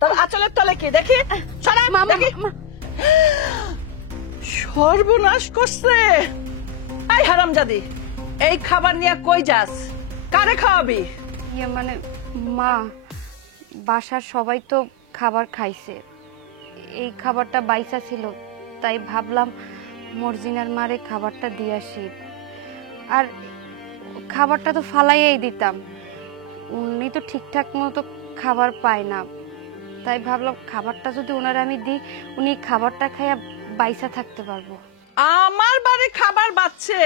তোর আঁচলের তলে কি দেখি? সরাই দেখি। সর্বনাশ করছে। এই হারামজাদি, এই খাবার নিয়ে কই যাস? কারে খাওয়াবি? মানে মা, বাসার সবাই তো খাবার খাইছে, এই খাবারটা বাইসা ছিল, তাই ভাবলাম মর্জিনার মারে খাবারটা দিয়ে আসি। আর খাবারটা তো ফালাইয়াই দিতাম, উনি তো ঠিকঠাক মতো খাবার পায় না, তাই ভাবলাম খাবারটা যদি ওনারা আমি দিই, উনি খাবারটা খাইয়া বাইসা থাকতে পারবো। আমার বাড়ি খাবার বাচ্ছে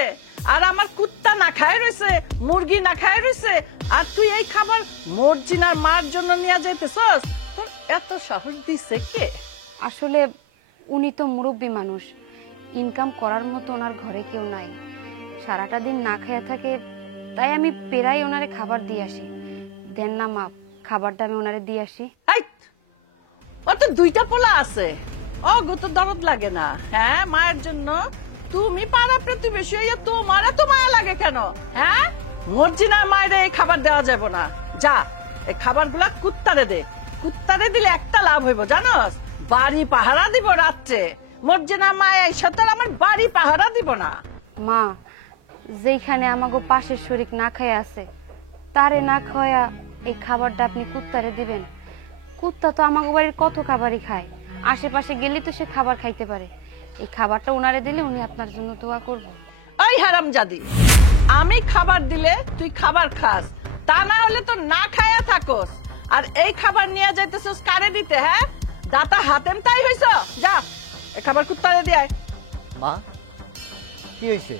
আর আমার কুত্তা না খায় রয়েছে, মুরগি না খায় রয়েছে, আর তুই এই খাবার মর্জিনার মার জন্য নিয়ে যাইতেছস? তোর এত সাহস দিছে কে? আসলে উনি তো মুরব্বী মানুষ, ইনকাম করার মতো ওনার ঘরে কেউ নাই, সারাটা দিন না খাইয়া থাকে, তাই আমি পেরাই ওনারে খাবার দিয়ে আসি। দেন না মা, খাবারটা আমি ওনারে দিয়ে আসি। ওর তো দুইটা পোলা আছে, ও তো দরদ লাগে না? হ্যাঁ, মায়ের জন্য তুমি পাড়া প্রতিবেশী হইয়া তোমার এত মায়া লাগে কেন? হ্যাঁ, মর্জিনার মায়ের এই খাবার দেওয়া যাবে না। যা, এই খাবারগুলা কুত্তারে দে। কুত্তারে দিলে একটা লাভ হইব জানোস, বাড়ি পাহারা দিব রাত্রে। মর্জিনার মায়ের সাথে আমার বাড়ি পাহারা দিব না। মা, যেখানে আমাগো পাশের শরীক না খাইয়া আছে, তারে না খাওয়া এই খাবারটা আপনি কুত্তারে দিবেন? কুত্তা তো আমাগো বাড়ির কত খাবারই খায়, আশেপাশে গেলে তো সে খাবার খাইতে পারে। এই খাবারটা ওনারে দিলে উনি আপনার জন্য দোয়া করব। ওই হারামজাদি, আমি খাবার দিলে তুই খাবার খাস, তা না হলে তো না খায়া থাকোস। আর এই খাবার নিয়ে যাইতেছস কারে দিতে? হ্যাঁ, দাতা হাতেম তাই হইছ? যা, এই খাবার কুত্তারে দিয়ে আয়। মা, কি হইছে?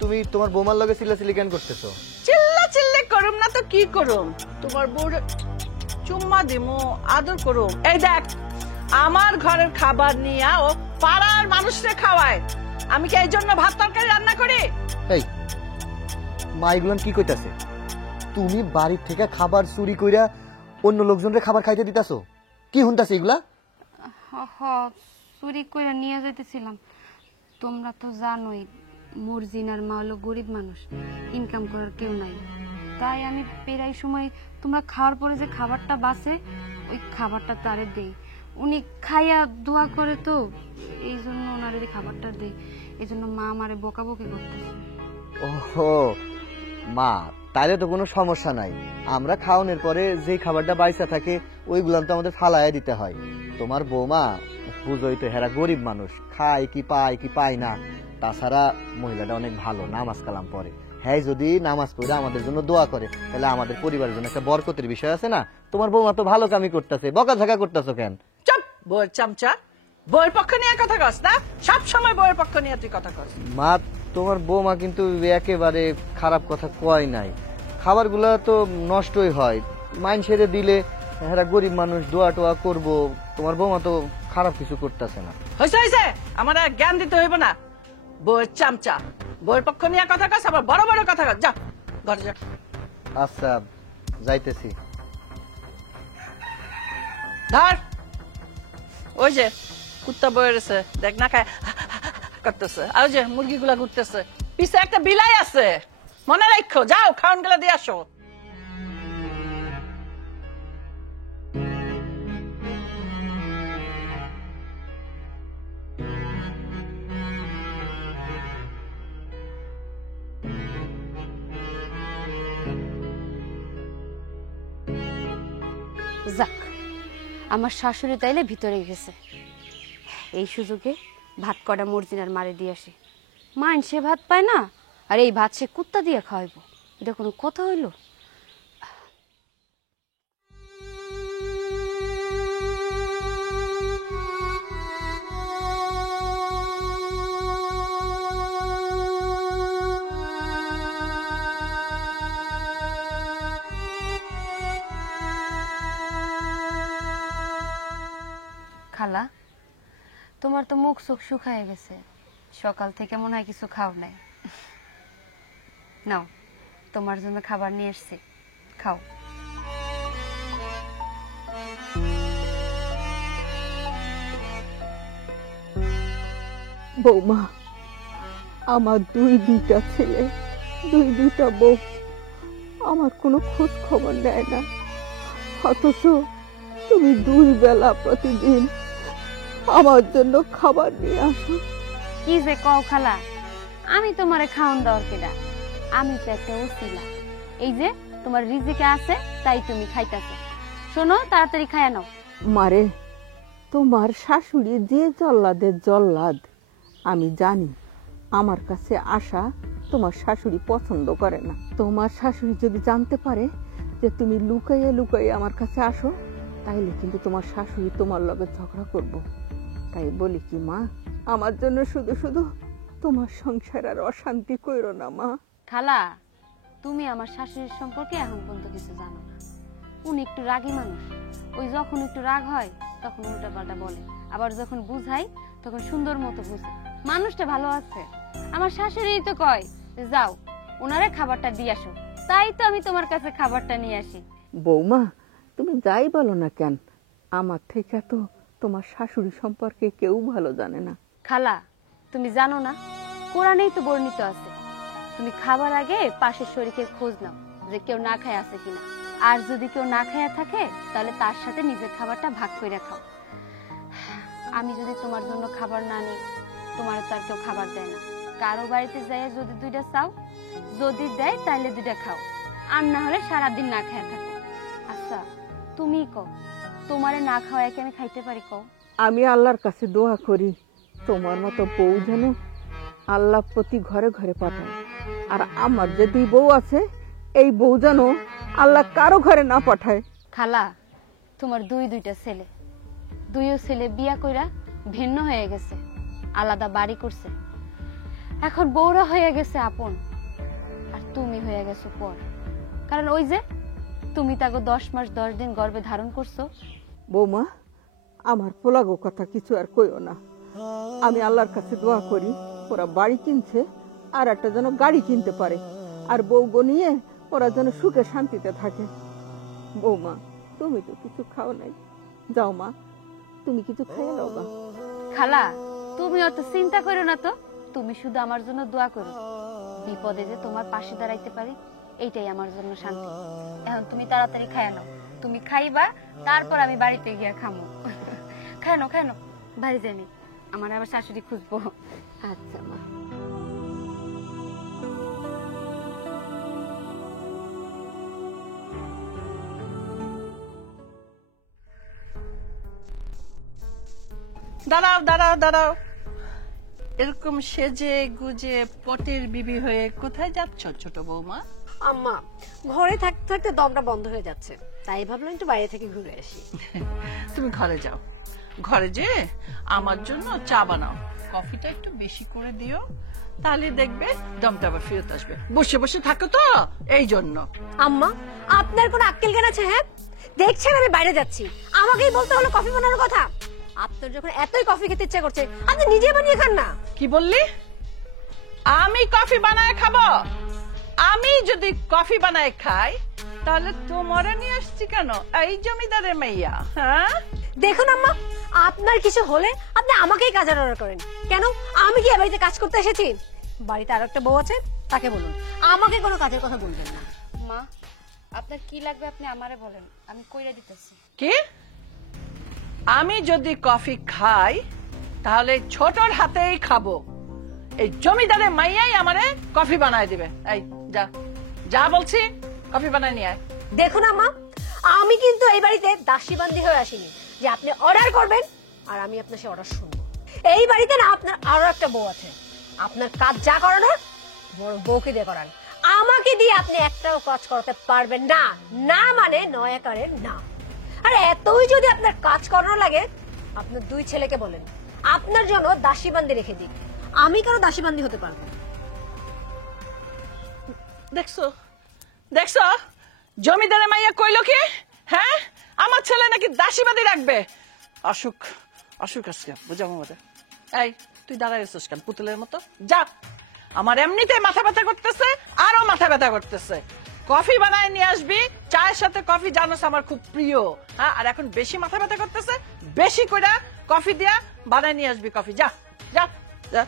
তুমি তোমার বৌমার লগে চিল্লাচিল্লি কেন করতেছো? চিল্লা চিল্লি করুম না তো কি করুম? তোমার বউর চুম্মা দিমু, আদর করুম। এই দেখ, আমার ঘরের খাবার নিয়ে ও পাড়ার মানুষরে খাওয়ায়। আমি কি এই জন্য ভাত তরকারি রান্না করি? এই মা, এগুলান কি কইতাছে? তুমি বাড়ি থেকে খাবার চুরি কইরা অন্য লোকজনরে খাবার খাইতে দিতাছো? কি হুনতাছে এগুলা? চুরি করে নিয়ে যাইতেছিলাম। তোমরা তো জানোই মর্জিনার মা হলো গরিব মানুষ, ইনকাম করার কেউ নাই, তাই আমি প্রায় সময় তোমরা খাওয়ার পরে যে খাবারটা বাঁচে, ওই খাবারটা তারে দেই। উনি খাইয়া দোয়া করে, তো এই জন্য ওনারে খাবারটা দেই। এই জন্য মা আমারে বকাবকি করতেছে। ওহো মা, তাইলে তো কোনো সমস্যা নাই। আমরা খাওয়ানোর পরে যে খাবারটা বাইসা থাকে ওইগুলান তো আমাদের ফালাইয়া দিতে হয়। তোমার বৌমা বুঝোই তো, হেরা গরিব মানুষ, খায় কি পায় কি পায় না। তাছাড়া মহিলাটা অনেক ভালো, নামাজ কালাম পড়ে। হ্যাঁ, যদি নামাজ পড়ে আমাদের জন্য দোয়া করে, তাহলে আমাদের পরিবারের জন্য একটা বরকতের বিষয় আছে না? তোমার বৌমা তো ভালো কামই করতেছে, বকাঝকা করতেছো কেন? চুপ, বউয়ের চামচা। বউয়ের পক্ষ নিয়ে কথা কস না, সব সময় বউয়ের পক্ষ নিয়ে তুই কথা কস। মা, তোমার বৌমা কিন্তু একেবারে খারাপ কথা কয় নাই। খাবারগুলা তো নষ্টই হয়, মাইন সেরে দিলে এরা গরিব মানুষ দোয়া টোয়া করবো। তোমার বৌমা তো খারাপ কিছু করতেছে না। হয়েছে হয়েছে, আমার আর জ্ঞান দিতে হইব না। বউয়ের চামচা, বউয়ের পক্ষ নিয়ে কথা কস, আবার বড় বড় কথা কস। যা ঘরে যা। আচ্ছা, যাইতেছি। ধর, ওই যে কুত্তা বয়ে রয়েছে, দেখ না খায় করতেছে, আর যে মুরগিগুলা ঘুরতেছে, পিছে একটা বিলাই আছে, মনে রাখো। যাও, খাওয়ান গুলা দিয়ে আসো। যাক, আমার শাশুড়ি তাইলে ভিতরে গেছে, এই সুযোগে ভাত কটা মর্জিনার মারে দিয়ে আসি। মাইন সে ভাত পায় না, আর এই ভাত সে কুত্তা দিয়ে খাওয়াইব, এটা কোনো কথা হইল? খালা, তোমার তো মুখ চোখ শুকায় গেছে, সকাল থেকে মনে হয় কিছু খাও নাই। নাও, তোমার জন্য খাবার নিয়ে এসেছি, খাও। বৌমা, আমার দুইটা ছেলে, দুইটা বউ, আমার কোনো খোঁজ খবর নেয় না, অথচ তুমি 2 বেলা প্রতিদিন আমার জন্য খাবার নিয়ে আসো। কি যে কও খালা, আমি তোমারে খাওন দেওয়ার কেডা? আমি তো একটা ওসিলা। এই যে তোমার রিজিকে আছে তাই তুমি খাইতাছো। শোনো, তাড়াতাড়ি খায়া নাও। মারে, তোমার শাশুড়ি যে জল্লাদের জল্লাদ আমি জানি। আমার কাছে আসা তোমার শাশুড়ি পছন্দ করে না। তোমার শাশুড়ি যদি জানতে পারে যে তুমি লুকাইয়ে লুকাইয়ে আমার কাছে আসো, তাইলে কিন্তু তোমার শাশুড়ি তোমার লগে ঝগড়া করব। তাই বলি কি মা, আমার জন্য শুধু শুধু তোমার সংসার আর অশান্তি কইরো না মা। খালা, তুমি আমার শাশুড়ির সম্পর্কে এখন পর্যন্ত কিছু জানো না। উনি একটু রাগী মানুষ। ওই যখন একটু রাগ হয় তখন উল্টা পাল্টা বলে, আবার যখন বুঝাই তখন সুন্দর মতো বুঝে। মানুষটা ভালো আছে। আমার শাশুড়ি তো কয় যে যাও ওনারে খাবারটা দিয়ে আসো, তাই তো আমি তোমার কাছে খাবারটা নিয়ে আসি। বৌমা, তুমি যাই বলো না কেন, আমার থেকে তো তোমার শাশুড়ি সম্পর্কে কেউ ভালো জানে না। খালা, তুমি জানো না কোরআনেই তো বর্ণিত আছে, তুমি খাবার আগে পাশের শরীরের খোঁজ নাও যে কেউ না খায় আছে কিনা। আর যদি কেউ না খায়া থাকে তাহলে তার সাথে নিজের খাবারটা ভাগ করে খাও। আমি যদি তোমার জন্য খাবার না নিই, তোমার তো আর কেউ খাবার দেয় না। কারো বাড়িতে যাই যদি 2টা চাও, যদি দেয় তাহলে 2টা খাও, আর না হলে সারাদিন না খায়া থাকো। আচ্ছা তুমি কও, তোমারে না খাওয়ায় কি আমি খাইতে পারি? কও। আমি আল্লাহর কাছে দোয়া করি তোমার মতো বউ যেন আল্লাহ প্রতি ঘরে ঘরে পাঠায়। আর আমার যে 2 বউ আছে, এই বউ যেন আল্লাহ কারো ঘরে না পাঠায়। খালা, তোমার 2টা ছেলে, 2 ছেলে বিয়া কইরা ভিন্ন হয়ে গেছে, আলাদা বাড়ি করছে। এখন বউরা হয়ে গেছে আপন, আর তুমি হয়ে গেছো পর। কারণ ওই যে তুমি তাকে 10 মাস 10 দিন গর্ভে ধারণ করছো। বৌমা, আমার পোলাগো কথা কিছু আর কইও না। আমি আল্লাহর কাছে দোয়া করি ওরা বাড়ি কিনছে, আর একটা যেন গাড়ি কিনতে পারে, আর বউ গো নিয়ে ওরা যেন সুখে শান্তিতে থাকে। বৌমা, তুমি তো কিছু খাও নাই, যাও মা তুমি কিছু খেয়ে নাও গা। খালা, তুমি অত চিন্তা করো না তো, তুমি শুধু আমার জন্য দোয়া করো। বিপদে যে তোমার পাশে দাঁড়াইতে পারি, এইটাই আমার জন্য শান্তি। এখন তুমি তাড়াতাড়ি খায় নাও। তুমি খাইবা, তারপর আমি বাড়িতে গিয়া খামো। খায় নাও, বাড়ি যাইনি, আমার আবার শাশুড়ি খুঁজবো। আচ্ছা মা। দাঁড়াও দাঁড়াও দাঁড়াও, এরকম সেজে গুজে পটের বিবি হয়ে কোথায় যাচ্ছ ছোট বৌমা? আম্মা, ঘরে থাকতে থাকতে দমটা বন্ধ হয়ে যাচ্ছে, তাই ভাবলাম একটু বাইরে থেকে ঘুরে আসি। তুমি ঘরে যাও, ঘরে যে আমার জন্য চা বানাও, কফিটা একটু বেশি করে দিও, তাহলে দেখবে দমটা আবার ফেরত আসবে। বসে বসে থাকো তো এই জন্য। আম্মা, আপনার কোনো আক্কেল জ্ঞান আছে? হ্যাঁ, দেখছেন আমি বাইরে যাচ্ছি, আমাকেই বলতে হলো কফি বানানোর কথা। আপনার যখন এতই কফি খেতে ইচ্ছা করছে, আপনি নিজে বানিয়ে খান না। কি বললি? আমি কফি বানায় খাবো? আমি যদি কফি বানায় খাই তাহলে তোমারে নিয়ে আসছি কেন এই জমিদারের মাইয়া? হ্যাঁ, দেখুন আম্মা, আপনার কিছু হলে আপনি আমাকেই কাজের অর্ডার করেন। কেন, আমি কি এ বাড়িতে কাজ করতে এসেছি? বাড়িতে আরো একটা বউ আছে, তাকে বলুন, আমাকে কোনো কাজের কথা বলবেন না। মা, আপনার কি লাগবে আপনি আমারে বলেন, আমি কইরা দিতেছি। কি? আমি যদি কফি খাই তাহলে ছোটর হাতেই খাবো। এই জমিদারের মাইয়াই আমারে কফি বানায় দিবে। এই যা যা বলছি, কফি বানায় নিয়ে আয়। দেখুন আম্মা, আমি কিন্তু এই বাড়িতে দাসীবান্দি হয়ে আসিনি যে আপনি অর্ডার করবেন আর আমি আপনার সে অর্ডার শুনবো। এই বাড়িতে না আপনার আরো একটা বউ আছে, আপনার কাজ যা করানোর বড় বউকে দিয়ে করান। আমাকে দিয়ে আপনি একটাও কাজ করাতে পারবেন না। না মানে নয় একারের না। আর এতই যদি আপনার কাজ করানো লাগে, আপনার 2 ছেলেকে বলেন আপনার জন্য দাসীবান্দি রেখে দিক। আমি কারো দাসীবান্দি হতে পারবো না। দেখছো দেখছো জমিদারের মাইয়া কইলো কি? হ্যাঁ, আমার ছেলে নাকি দাসীবাদী রাখবে। অসুখ অসুখ আজকে বুঝাবো মধ্যে। এই তুই দাঁড়ায় আছিস কেন পুতুলের মতো? যা, আমার এমনিতে মাথা ব্যথা করতেছে, আরো মাথা ব্যথা করতেছে। কফি বানায় নিয়ে আসবি, চায়ের সাথে কফি জানোস আমার খুব প্রিয়। হ্যাঁ, আর এখন বেশি মাথা ব্যথা করতেছে, বেশি করে কফি দিয়া বানায় নিয়ে আসবি কফি। যা যা যা,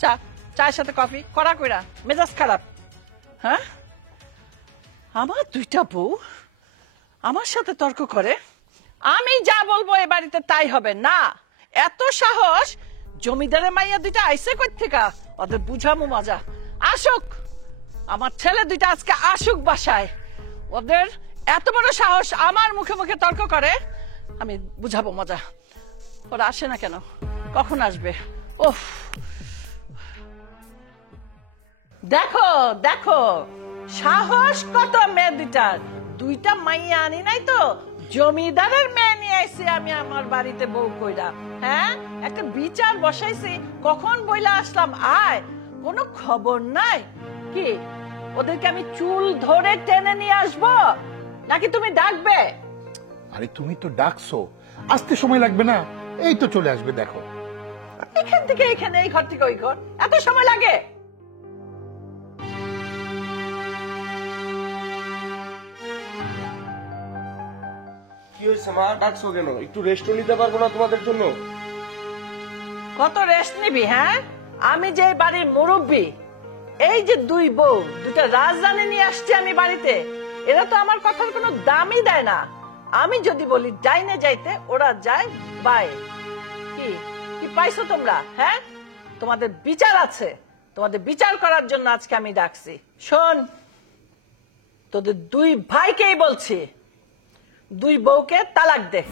চা চায়ের সাথে কফি কড়া কইরা, মেজাজ খারাপ। হ্যাঁ, আমার 2টা বউ আমার সাথে তর্ক করে, আমি যা বলবো এ বাড়িতে তাই হবে না। এত সাহস, জমিদারের মাইয়া দুইটা আইসে কই থেকে, ওদের বুঝামু মজা। আসুক, আমার ছেলে দুইটা আজকে আসুক বাসায়। ওদের এত বড় সাহস আমার মুখে মুখে তর্ক করে, আমি বুঝাবো মজা। ওরা আসে না কেন, কখন আসবে? ওফ, দেখো দেখো সাহস কত মেয়ে দুইটার। দুইটা মাইয়া আনি নাই তো, জমিদারের মেয়ে নিয়ে আইছি আমি আমার বাড়িতে বউ কইরা। হ্যাঁ, একটা বিচার বসাইছি, কখন বইলা আসলাম আয়, কোনো খবর নাই। কি ওদেরকে আমি চুল ধরে টেনে নিয়ে আসবো নাকি তুমি ডাকবে? আরে তুমি তো ডাকছো, আসতে সময় লাগবে না, এই তো চলে আসবে। দেখো এখান থেকে এখানে, এই ঘর থেকে ওই ঘর, এত সময় লাগে? কি হয়েছে মা, ডাকছো কেন? একটু রেস্টও নিতে পারবো না তোমাদের জন্য? কত রেস্ট নিবি? হ্যাঁ, আমি যে বাড়ির মুরব্বী, এই যে দুই বউ, দুটা রাজধানী নিয়ে আসছি আমি বাড়িতে, এরা তো আমার কথার কোনো দামই দেয় না। আমি যদি বলি ডাইনে যাইতে, ওরা যায় বাই। কি কি পাইছো তোমরা? হ্যাঁ, তোমাদের বিচার আছে, তোমাদের বিচার করার জন্য আজকে আমি ডাকছি। শোন, তোদের দুই ভাইকেই বলছি, দুই বউকে তালাক দে।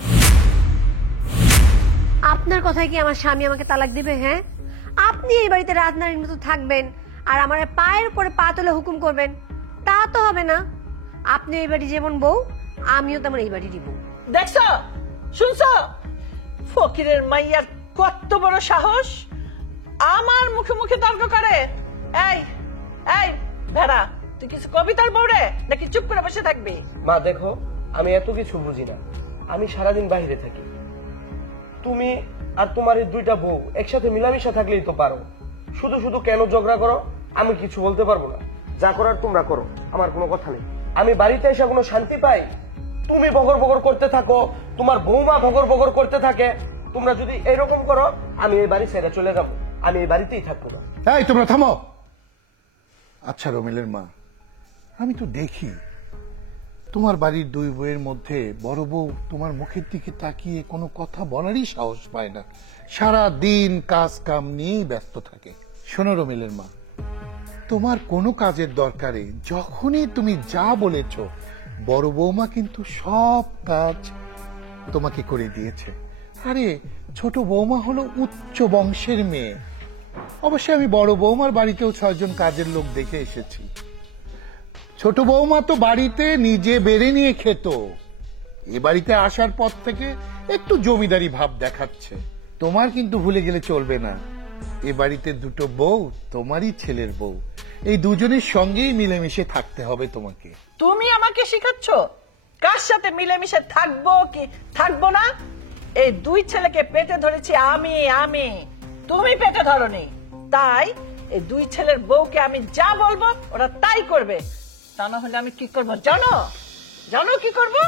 আপনার কথায় কি আমার স্বামী আমাকে তালাক দিবে? হ্যাঁ, আপনি এই বাড়িতে রাজনারীর মতো থাকবেন আর আমার পায়ের উপরে পা তুলে হুকুম করবেন? তা তো হবে না। আপনি এই বাড়ি যেমন বউ, আমিও তেমন এই বাড়িরই বউ। দেখছো, শুনছো, ফকিরের মাইয়ার কত বড় সাহস, আমার মুখে মুখে তর্ক করে। এই এই ভেড়া, তুই কিছু কবিতার বউরে নাকি চুপ করে বসে থাকবি? মা দেখো, আমি এত কিছু বুঝি না, আমি সারাদিন বাইরে থাকি। তুমি আর তোমার এই দুইটা বউ একসাথে মিলামিশা থাকলেই তো পারো। শুধু শুধু কেন ঝগড়া করো? আমি কিছু বলতে পারবো না, যা করার তোমরা করো, আমার কোনো কথা নেই। আমি বাড়িতে এসে কোনো শান্তি পাই? তুমি বগর বগর করতে থাকো, তোমার বৌমা বগর বগর করতে থাকে। তোমরা যদি এরকম করো, আমি এই বাড়ি ছেড়ে চলে যাবো, আমি এই বাড়িতেই থাকবো না। এই তোমরা থামো। আচ্ছা রমিলের মা, আমি তো দেখি তোমার বাড়ির দুই বউয়ের মধ্যে বড় বউ তোমার মুখের দিকে তাকিয়ে কোনো কথা বলারই সাহস পায় না, সারা দিন কাজ কাম নিয়েই ব্যস্ত থাকে। শোনো রমিলের মা, তোমার কোনো কাজের দরকারে যখনই তুমি যা বলেছ, বড় বৌমা কিন্তু সব কাজ তোমাকে করে দিয়েছে। আরে ছোট বৌমা হলো উচ্চ বংশের মেয়ে। অবশ্যই আমি বড় বৌমার বাড়িতেও 6 জন কাজের লোক দেখে এসেছি। ছোট বৌমা তো বাড়িতে নিজে বেড়ে নিয়ে খেত, এ বাড়িতে আসার পর থেকে একটু জমিদারি ভাব দেখাচ্ছে। তোমার কিন্তু ভুলে গেলে চলবে না, এ বাড়িতে দুটো বউ তোমারই ছেলের বউ, এই দুজনের সঙ্গেই মিলেমিশে থাকতে হবে তোমাকে। তুমি আমাকে শিখাচ্ছ কার সাথে মিলেমিশে থাকবো কি থাকবো না? এই দুই ছেলেকে পেটে ধরেছি আমি, তুমি পেটে ধরনি। তাই এই দুই ছেলের বউকে আমি যা বলবো ওরা তাই করবে। তা না হলে আমি কি করবো জানো? জানো কি করবো?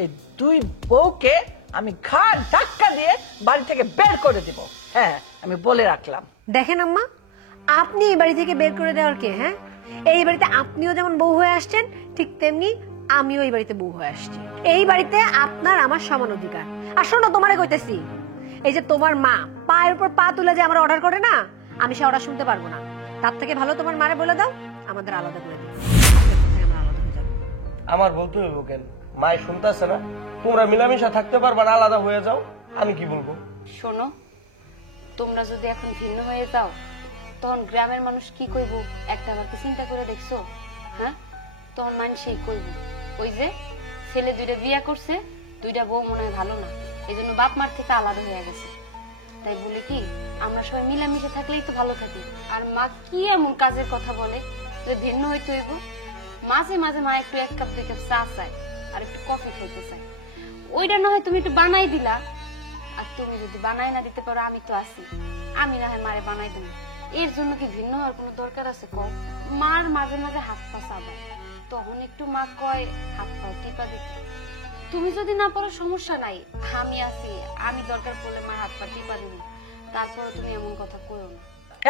এই দুই বউকে আমি ঘাড় ধাক্কা দিয়ে বাড়ি থেকে বের করে দিব। হ্যাঁ, আমি বলে রাখলাম। দেখেন আম্মা, আপনি এই বাড়ি থেকে বের করে দেওয়ার কে? হ্যাঁ, এই বাড়িতে আপনিও যেমন বউ হয়ে আসছেন, ঠিক তেমনি আমিও এই বাড়িতে বউ হয়ে আসছি। এই বাড়িতে আপনার আমার সমান অধিকার। আর শোনো, তোমারে কইতেছি, এই যে তোমার মা পায়ের উপর পা তুলে যে আমার অর্ডার করে না, আমি সে অর্ডার শুনতে পারবো না। তার থেকে ভালো তোমার মারে বলে দাও আমাদের আলাদা করে দিও, আমরা আলাদা হয়ে যাবো। আমার বলতে হইব কেন? মায় শুনতেছে না? তোমরা মিলামিশা থাকতে পারবা না, আলাদা হয়ে যাও, আমি কি বলবো? শোনো, তোমরা যদি এখন ভিন্ন হয়ে যাও, তখন গ্রামের মানুষ কি কইব একটা আমাকে চিন্তা করে দেখছো? হ্যাঁ, তখন মানুষই কইব ওই যে ছেলে দুইটা বিয়া করছে, দুইটা বউ মনে হয় ভালো না, এই জন্য বাপ মার থেকে আলাদা হয়ে গেছে। তাই বলে কি আমরা সবাই মিলামিশে থাকলেই তো ভালো থাকি। আর মা কি এমন কাজের কথা বলে যে ভিন্ন হইতে হইব? মাঝে মাঝে মা একটু 1 কাপ 2 কাপ চা চায় আর একটু কফি খাইতে চায়, ওইটা না হয় তুমি একটু বানাই দিলা। আর তুমি যদি বানাই না দিতে পারো, আমি তো আছি, আমি না হয় মারে বানাই দিই। এর জন্য কি ভিন্ন হওয়ার কোনো দরকার আছে? কম মার মাঝে মাঝে হাত পা চাবায়, তখন একটু মা কয় হাত পা টিপা দিতে। তুমি যদি না পারো সমস্যা নাই, আমি আছি, আমি দরকার পড়লে মা হাত পা টিপা দিব। তারপরে তুমি এমন কথা কইও না।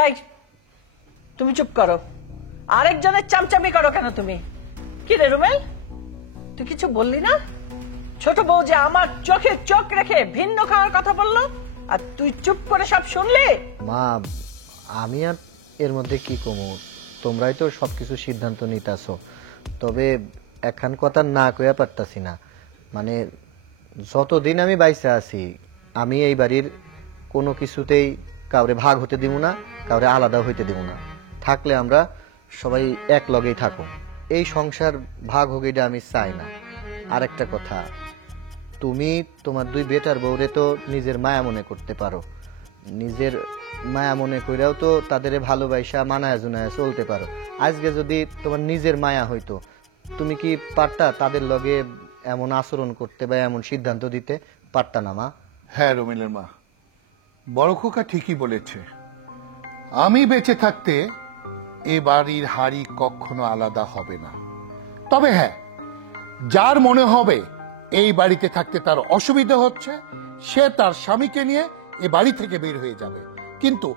এই, তুমি চুপ করো। আরেকজনের চামচামি করো কেন তুমি? কি রে রুমেল, তুই কিছু বললি না? ছোট বউ যে আমার চোখে চোখ রেখে ভিন্ন খাওয়ার কথা বললো, আর তুই চুপ করে সব শুনলি? মা, আমি আর এর মধ্যে কি কমু? তোমরাই তো সবকিছু সিদ্ধান্ত নিতাছো। তবে একখান কথা না কইয়া পারতাছি না। মানে যতদিন আমি বাইসে আছি, আমি এই বাড়ির কোনো কিছুতেই কাউরে ভাগ হতে দিব না, কাউরে আলাদা হইতে দিব না। থাকলে আমরা সবাই এক লগেই থাকো। এই সংসার ভাগ হোক এটা আমি চাই না। আর একটা কথা, তুমি তোমার দুই বেটার বউরে তো নিজের মায়া মনে করতে পারো। নিজের মায়া মনে কইরাও তো তাদের ভালোবাসা মানায় জুনায় চলতে পারো। আজকে যদি তোমার নিজের মায়া হইতো, তুমি কি পারতা তাদের লগে এমন আচরণ করতে বা এমন সিদ্ধান্ত দিতে? পারতা না মা? হ্যাঁ রমিলের মা, বড় খোকা ঠিকই বলেছে। আমি বেঁচে থাকতে এ বাড়ির হাড়ি কখনো আলাদা হবে না। তবে হ্যাঁ, যার মনে হবে এই বাড়িতে থাকতে তার অসুবিধা হচ্ছে, সে তার স্বামীকে নিয়ে এ বাড়ি থেকে বের হয়ে যাবে। কিন্তু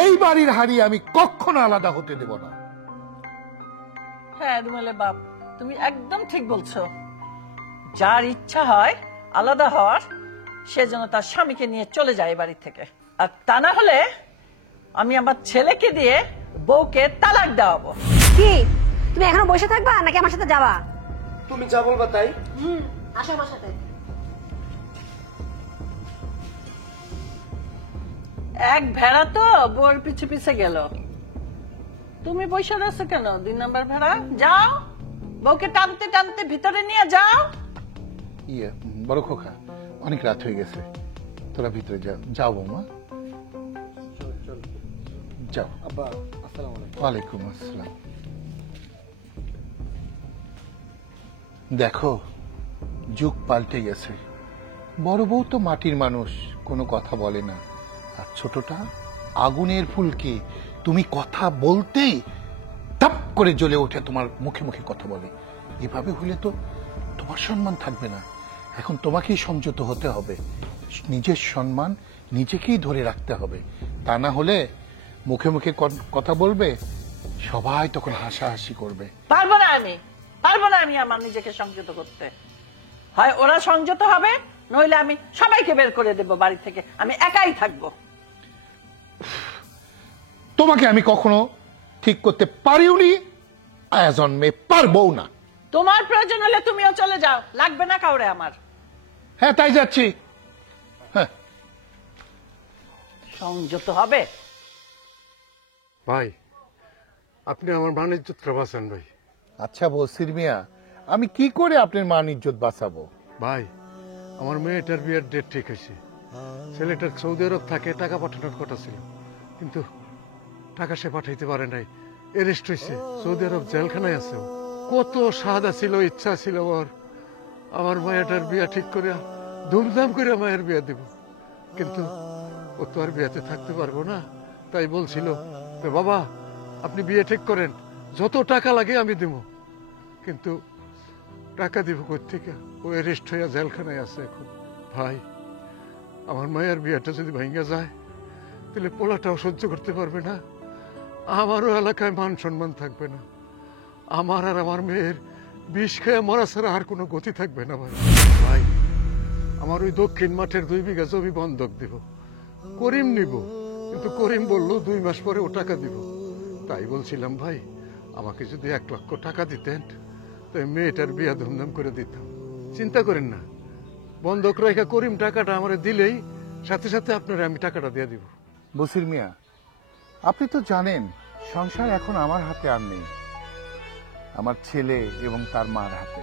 এই বাড়ির হাড়ি আমি কখনো আলাদা হতে দেব না। হ্যাঁ রুমেলের বাপ, তুমি একদম ঠিক বলছো। যার ইচ্ছা হয় আলাদা হওয়ার, সে যেন তার স্বামীকে নিয়ে চলে যায় এই বাড়ি থেকে। আর তা না হলে আমি আমার ছেলেকে দিয়ে বউকে তালাক দেওয়াবো। কি তুমি এখনো বসে থাকবা নাকি আমার সাথে যাবা? তুমি যা বলবা তাই। আসো আমার সাথে। এক ভেড়া তো বউর পিছে পিছে গেল, তুমি বসে আছো কেন? 2 নম্বর ভেড়া, যাও বউকে টানতে টানতে ভিতরে নিয়ে যাও। ইয়ে বড় খোকা, অনেক রাত হয়ে গেছে, তোরা ভিতরে যাও। যাও বৌমা, যাও। ওয়ালাইকুম আসসালাম। দেখো, যুগ পাল্টে গেছে। বড় বউ তো মাটির মানুষ, কোনো কথা বলে না। আর ছোটটা আগুনের ফুলকি, তুমি কথা বলতেই টাপ করে জ্বলে ওঠে, তোমার মুখে মুখে কথা বলে। এভাবে হলে তো তোমার সম্মান থাকবে না। এখন তোমাকেই সংযত হতে হবে, নিজের সম্মান নিজেকেই ধরে রাখতে হবে। তা না হলে মুখে মুখে কথা বলবে, সবাই তখন হাসাহাসি করবে। পারবো না আমি আমার নিজেকে সংযত করতে। হয় ওরা সংযত হবে, নইলে আমি সবাইকে বের করে দেব বাড়ি থেকে, আমি একাই থাকবো। তোমাকে আমি কখনো ঠিক করতে পারিওনি, আয়া জন্মে পারবো না। তোমার প্রয়োজন হলে তুমিও চলে যাও, লাগবে না কাউরে আমার। হ্যাঁ, তাই যাচ্ছি। হ্যাঁ, সংযত হবে। ভাই, আপনি আমার মান ইজ্জতটা বাঁচান ভাই। আচ্ছা বলছির মিয়া, আমি কি করে আপনার মান ইজ্জত বাঁচাবো? ভাই, আমার মেয়েটার বিয়ের ডেট ঠিক হয়েছে। ছেলেটার সৌদি আরব থাকে, টাকা পাঠানোর কথা ছিল, কিন্তু টাকা সে পাঠাইতে পারে নাই। অ্যারেস্ট হয়েছে, সৌদি আরব জেলখানায় আছে। কত সাদা ছিল, ইচ্ছা ছিল ওর আমার মায়েটার বিয়ে ঠিক করে ধুমধাম করে মায়ের বিয়ে দিব, কিন্তু ও তো আর বিয়েতে থাকতে পারবো না। তাই বলছিল, তো বাবা আপনি বিয়ে ঠিক করেন, যত টাকা লাগে আমি দেব। কিন্তু টাকা দিব কোত্থেকে? ও অ্যারেস্ট হইয়া জেলখানায় আছে এখন। ভাই, আমার মায়ের বিয়েটা যদি ভাঙ্গা যায়, তাহলে পোলাটাও সহ্য করতে পারবে না, আমারও এলাকায় মান সম্মান থাকবে না, আমার আর আমার মেয়ের বিষ খেয়ে মরা ছাড়া আর কোনো গতি থাকবে না। ভাই ভাই, আমার ওই দক্ষিণ মাঠের 2 বিঘা জমি বন্ধক দিব, করিম নিব, কিন্তু করিম বলল 2 মাস পরে ও টাকা দিব। তাই বলছিলাম ভাই, আমাকে যদি 1 লক্ষ টাকা দিতেন, তাই মেয়েটার বিয়া ধুমধাম করে দিতাম। চিন্তা করেন না, বন্ধক রেখা করিম টাকাটা আমার দিলেই সাথে সাথে আপনারা আমি টাকাটা দিয়ে দিব। বসির মিয়া, আপনি তো জানেন সংসার এখন আমার হাতে আর নেই, আমার ছেলে এবং তার মার হাতে।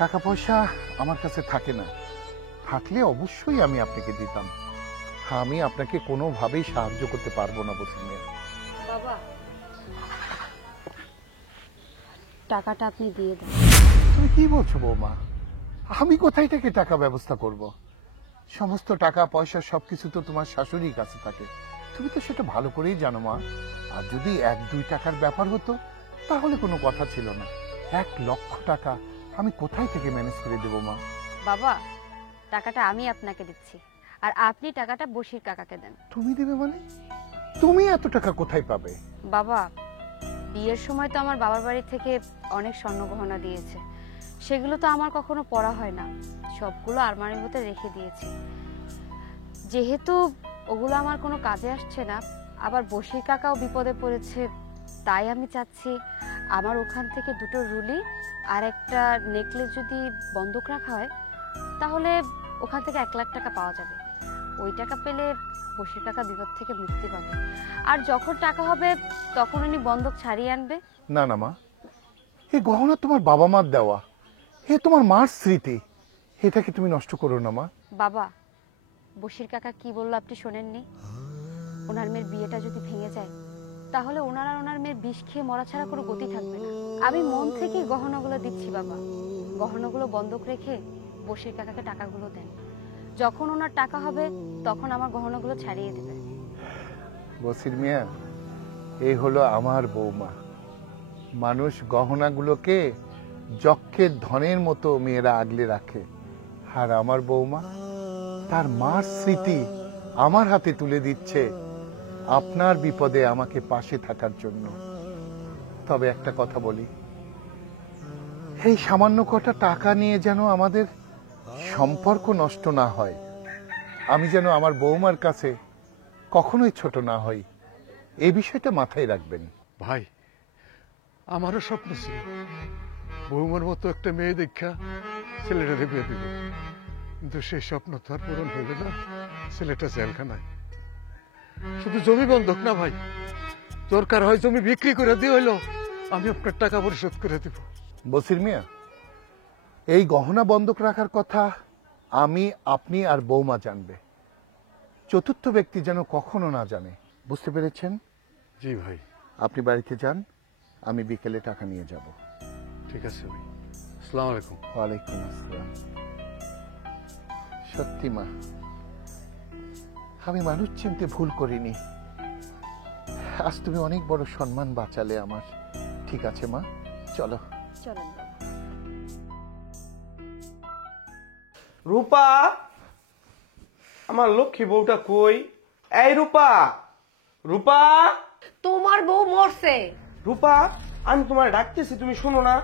টাকা পয়সা আমার কাছে থাকে না, থাকলে অবশ্যই আমি আপনাকে দিতাম। আমি আপনাকে কোনোভাবেই সাহায্য করতে পারবো না বসির মিয়া। বাবা, টাকাটা আপনি দিয়ে দেন। তুমি কি বলছো বৌমা? আমি কোথায় থেকে টাকা ব্যবস্থা করব? সমস্ত টাকা পয়সা সবকিছু তো তোমার শাশুড়ির কাছে থাকে, তুমি তো সেটা ভালো করেই জানো মা। আর যদি 1-2 টাকার ব্যাপার হতো তাহলে কোনো কথা ছিল না। 1 লক্ষ টাকা আমি কোথায় থেকে ম্যানেজ করে দেবো মা? বাবা, টাকাটা আমি আপনাকে দিচ্ছি, আর আপনি টাকাটা বশির কাকাকে দেন। তুমি দেবে মানে? তুমি এত টাকা কোথায় পাবে? বাবা, বিয়ের সময় তো আমার বাবার বাড়ি থেকে অনেক স্বর্ণ গহনা দিয়েছে, সেগুলো তো আমার কখনো পরা হয় না, সবগুলো আলমারির মধ্যে রেখে দিয়েছি। যেহেতু ওগুলো আমার কোনো কাজে আসছে না, আবার বশির কাকাও বিপদে পড়েছে, তাই আমি চাচ্ছি আমার ওখান থেকে দুটো রুলি আর একটা নেকলেস যদি বন্ধক রাখা হয়, তাহলে ওখান থেকে 1 লাখ টাকা পাওয়া যাবে। ওই টাকা পেলে বশির কাকা বিপদ থেকে মুক্তি পাবে, আর যখন টাকা হবে তখন উনি বন্ধক ছাড়িয়ে আনবে। না না মা, এই গহনা তোমার বাবা মার দেওয়া, এ তোমার মার স্মৃতি, এটাকে তুমি নষ্ট করো না মা। বাবা, বশির কাকা কি বললো আপনি শোনেননি? ওনার মেয়ের বিয়েটা যদি ভেঙে যায়, তাহলে ওনার আর ওনার মেয়ের বিষ খেয়ে মরা ছাড়া কোনো গতি থাকবে না। আমি মন থেকেই গহনাগুলো দিচ্ছি বাবা। গহনাগুলো বন্ধক রেখে বশির কাকাকে টাকাগুলো দেন, যখন ওনার টাকা হবে তখন আমার গহনাগুলো ছাড়িয়ে দেবে। বসির মিয়া, এই হলো আমার বৌমা। মানুষ গহনাগুলোকে যক্ষের ধনের মতো মেয়েরা আগলে রাখে, আর আমার বৌমা তার মার স্মৃতি আমার হাতে তুলে দিচ্ছে আপনার বিপদে আমাকে পাশে থাকার জন্য। তবে একটা কথা বলি, এই সামান্য কটা টাকা নিয়ে যেন আমাদের সম্পর্ক নষ্ট না হয়, আমি যেন আমার বৌমার কাছে কখনোই ছোট না হই, এই বিষয়টা মাথায় রাখবেন। ভাই, আমারও স্বপ্ন ছিল বৌমার মতো একটা মেয়ে দেখা ছেলেটারে বিয়ে দিব, কিন্তু সেই স্বপ্ন তো আর পূরণ হইল না। ছেলেটা জেলখানায়। শুধু জমি বন্ধক না ভাই, দরকার হয় জমি বিক্রি করে দিয়ে হইলো আমি আপনার টাকা পরিশোধ করে দিব। বসির মিয়া, এই গহনা বন্ধক রাখার কথা আমি, আপনি আর বৌমা জানবে, চতুর্থ ব্যক্তি যেন কখনো না জানে, বুঝতে পেরেছেন? জি ভাই। আপনি বাড়িতে যান, আমি বিকেলে টাকা নিয়ে যাব। ঠিক আছে ভাই, আসসালামু আলাইকুম। ওয়ালাইকুম আসসালাম। সত্যি মা, আমি মানুষ চিনতে ভুল করিনি। আজ তুমি অনেক বড় সম্মান বাঁচালে আমার। ঠিক আছে মা, চলো। চলেন। রূপা, আমার লক্ষ্মী বউটা কই? এই রূপা, রূপা, তোমার বউ মরছে। রূপা, আমি তোমার ডাকতেছি, তুমি শোনো না?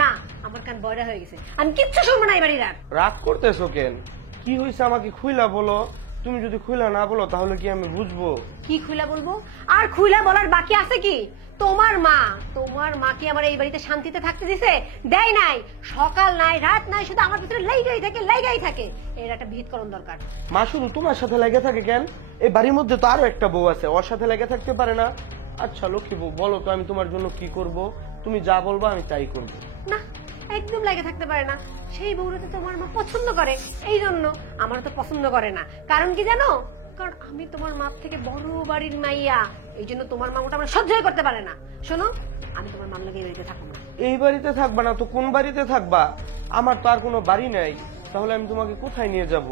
না, আমার কান বয়রা হয়ে গেছে, আমি কিচ্ছু শুনবো না এই বাড়ির আর। রাগ করতেছো কেন? কি হয়েছে আমাকে খুইলা বলো। তুমি যদি খুইলা না বলো তাহলে কি আমি বুঝবো? কি খুইলা বলবো? আর খুইলা বলার বাকি আছে কি? তোমার মা কি আমার এই বাড়িতে শান্তিতে থাকতে দিছে? দেয় নাই। সকাল নাই, রাত নাই, শুধু আমার ভিতরে লাইগাই থাকে। এর একটা ভিতকরণ দরকার। মা শুধু তোমার সাথে লেগে থাকে কেন? এই বাড়ির মধ্যে তো আরো একটা বউ আছে, ওর সাথে লেগে থাকতে পারে না? আচ্ছা লক্ষ্মী বউ, বলো তো আমি তোমার জন্য কি করব? তুমি যা বলবো আমি তাই করবো। না, একদম লেগে থাকতে পারে না। সেই বউটা তো তোমার মা পছন্দ করে, এই জন্য আমার তো পছন্দ করে না। কারণ কি জানো? কারণ আমি তোমার মা থেকে বড় বাড়ির মাইয়া, এই জন্য তোমার মা ওটা আমার সহ্যই করতে পারে না। শোনো, আমি তোমার মার লাগে এই বাড়িতে থাকবো না। এই বাড়িতে থাকবা না তো কোন বাড়িতে থাকবা? আমার তো আর কোনো বাড়ি নাই, তাহলে আমি তোমাকে কোথায় নিয়ে যাব?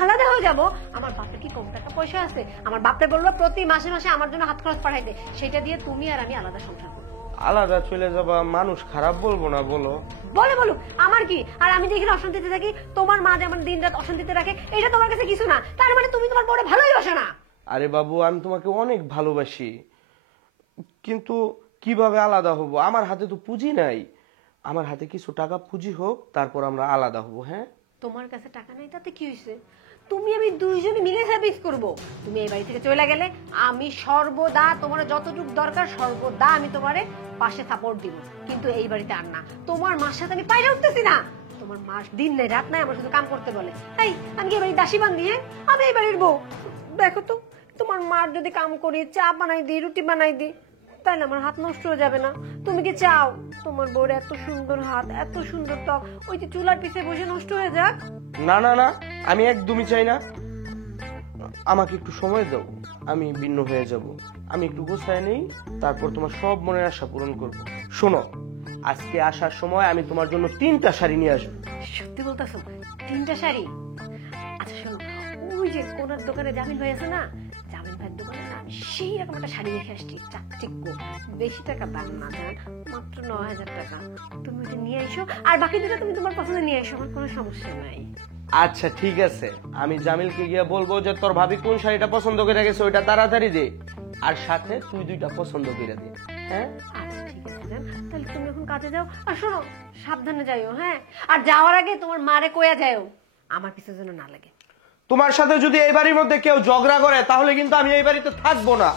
আলাদা হয়ে যাব। আমার বাপের কি কম টাকা পয়সা আছে? আমার বাপকে বলবো প্রতি মাসে মাসে আমার জন্য হাত খরচ পাঠাইতে, সেটা দিয়ে তুমি আর আমি আলাদা সংসার করবো। আলাদা চলে যাবা, মানুষ খারাপ বলবো না বলো? বলুক, আমার কি? আর আমি যেখানে অশান্তিতে থাকি, তোমার মা যেমন দিন রাত অশান্তিতে রাখে, এটা তোমার কাছে কিছু না। তার মানে তুমি তোমার বড় ভালোই বাসো না? আরে বাবু, আমি তোমাকে অনেক ভালোবাসি, কিন্তু কিভাবে আলাদা হব? আমার হাতে তো পুঁজি নাই। আমার হাতে কিছু টাকা পুঁজি হোক, তারপর আমরা আলাদা হব। হ্যাঁ, তোমার কাছে টাকা নাই তাতে কি হয়েছে? তুমি আমি দুইজনে মিলে সার্ভিস করব। তুমি এই বাড়ি থেকে চলে গেলে আমি সর্বদা তোমার যতটুকু দরকার সর্বদা আমি তোমারে পাশে সাপোর্ট দিব, কিন্তু এই বাড়িতে আর না। তোমার মার সাথে আমি পাইরে উঠতেছি না। তোমার মা দিন নাই রাত নাই আমার শুধু কাম করতে বলে। এই আমি কি এই বাড়ির দাসী বান্ধি? হ্যাঁ, আমি এই বাড়ির বউ। দেখো তো, তোমার মার যদি কাম করি, চা বানাই দিই, রুটি বানাই দিই, তাইলে আমার হাত নষ্ট হয়ে যাবে না? তুমি কি চাও তোমার বউর এত সুন্দর হাত, এত সুন্দর ত্বক ওই যে চুলার পিছে বসে নষ্ট হয়ে যাক? না না না, আমি একদমই চাই না। আমাকে একটু সময় দাও, আমি ভিন্ন হয়ে যাব। আমি একটু গোছায় নেই, তারপর তোমার সব মনের আশা পূরণ করব। শোনো, আজকে আসার সময় আমি তোমার জন্য 3টা শাড়ি নিয়ে আসবো। সত্যি বলতেছো? 3টা শাড়ি? আচ্ছা শোনো, ওই যে কোনার দোকানে জামিল ভাই আছে না, জামিল ভাইয়ের দোকানে না আমি সেই রকম একটা শাড়ি রেখে আসছি, চাকচিক্য, বেশি টাকা দাম না, জান মাত্র 9000 টাকা। তুমি ওইটা নিয়ে এসো, আর বাকি দুটো তুমি তোমার পছন্দ নিয়ে এসো, আমার কোনো সমস্যা নাই। আচ্ছা ঠিক আছে, আমি জামিলকে গিয়ে বলবো যে তোর ভাবি কোন শাড়িটা পছন্দ করে গেছে ওইটা তাড়াতাড়ি দে, আর সাথে তুই 2টা পছন্দ করে দে। হ্যাঁ আচ্ছা ঠিক আছে। যান, তাহলে তুমি এখন কাজে যাও। আর শোনো, সাবধানে যাইও, হ্যাঁ? আর যাওয়ার আগে তোমার মারে কইয়া যাইও আমার পিছু যেন না লাগে। তোমার সাথে যদি এই বাড়ির মধ্যে কেউ ঝগড়া করে তাহলে কিন্তু আমি এই বাড়িতে থাকবো না।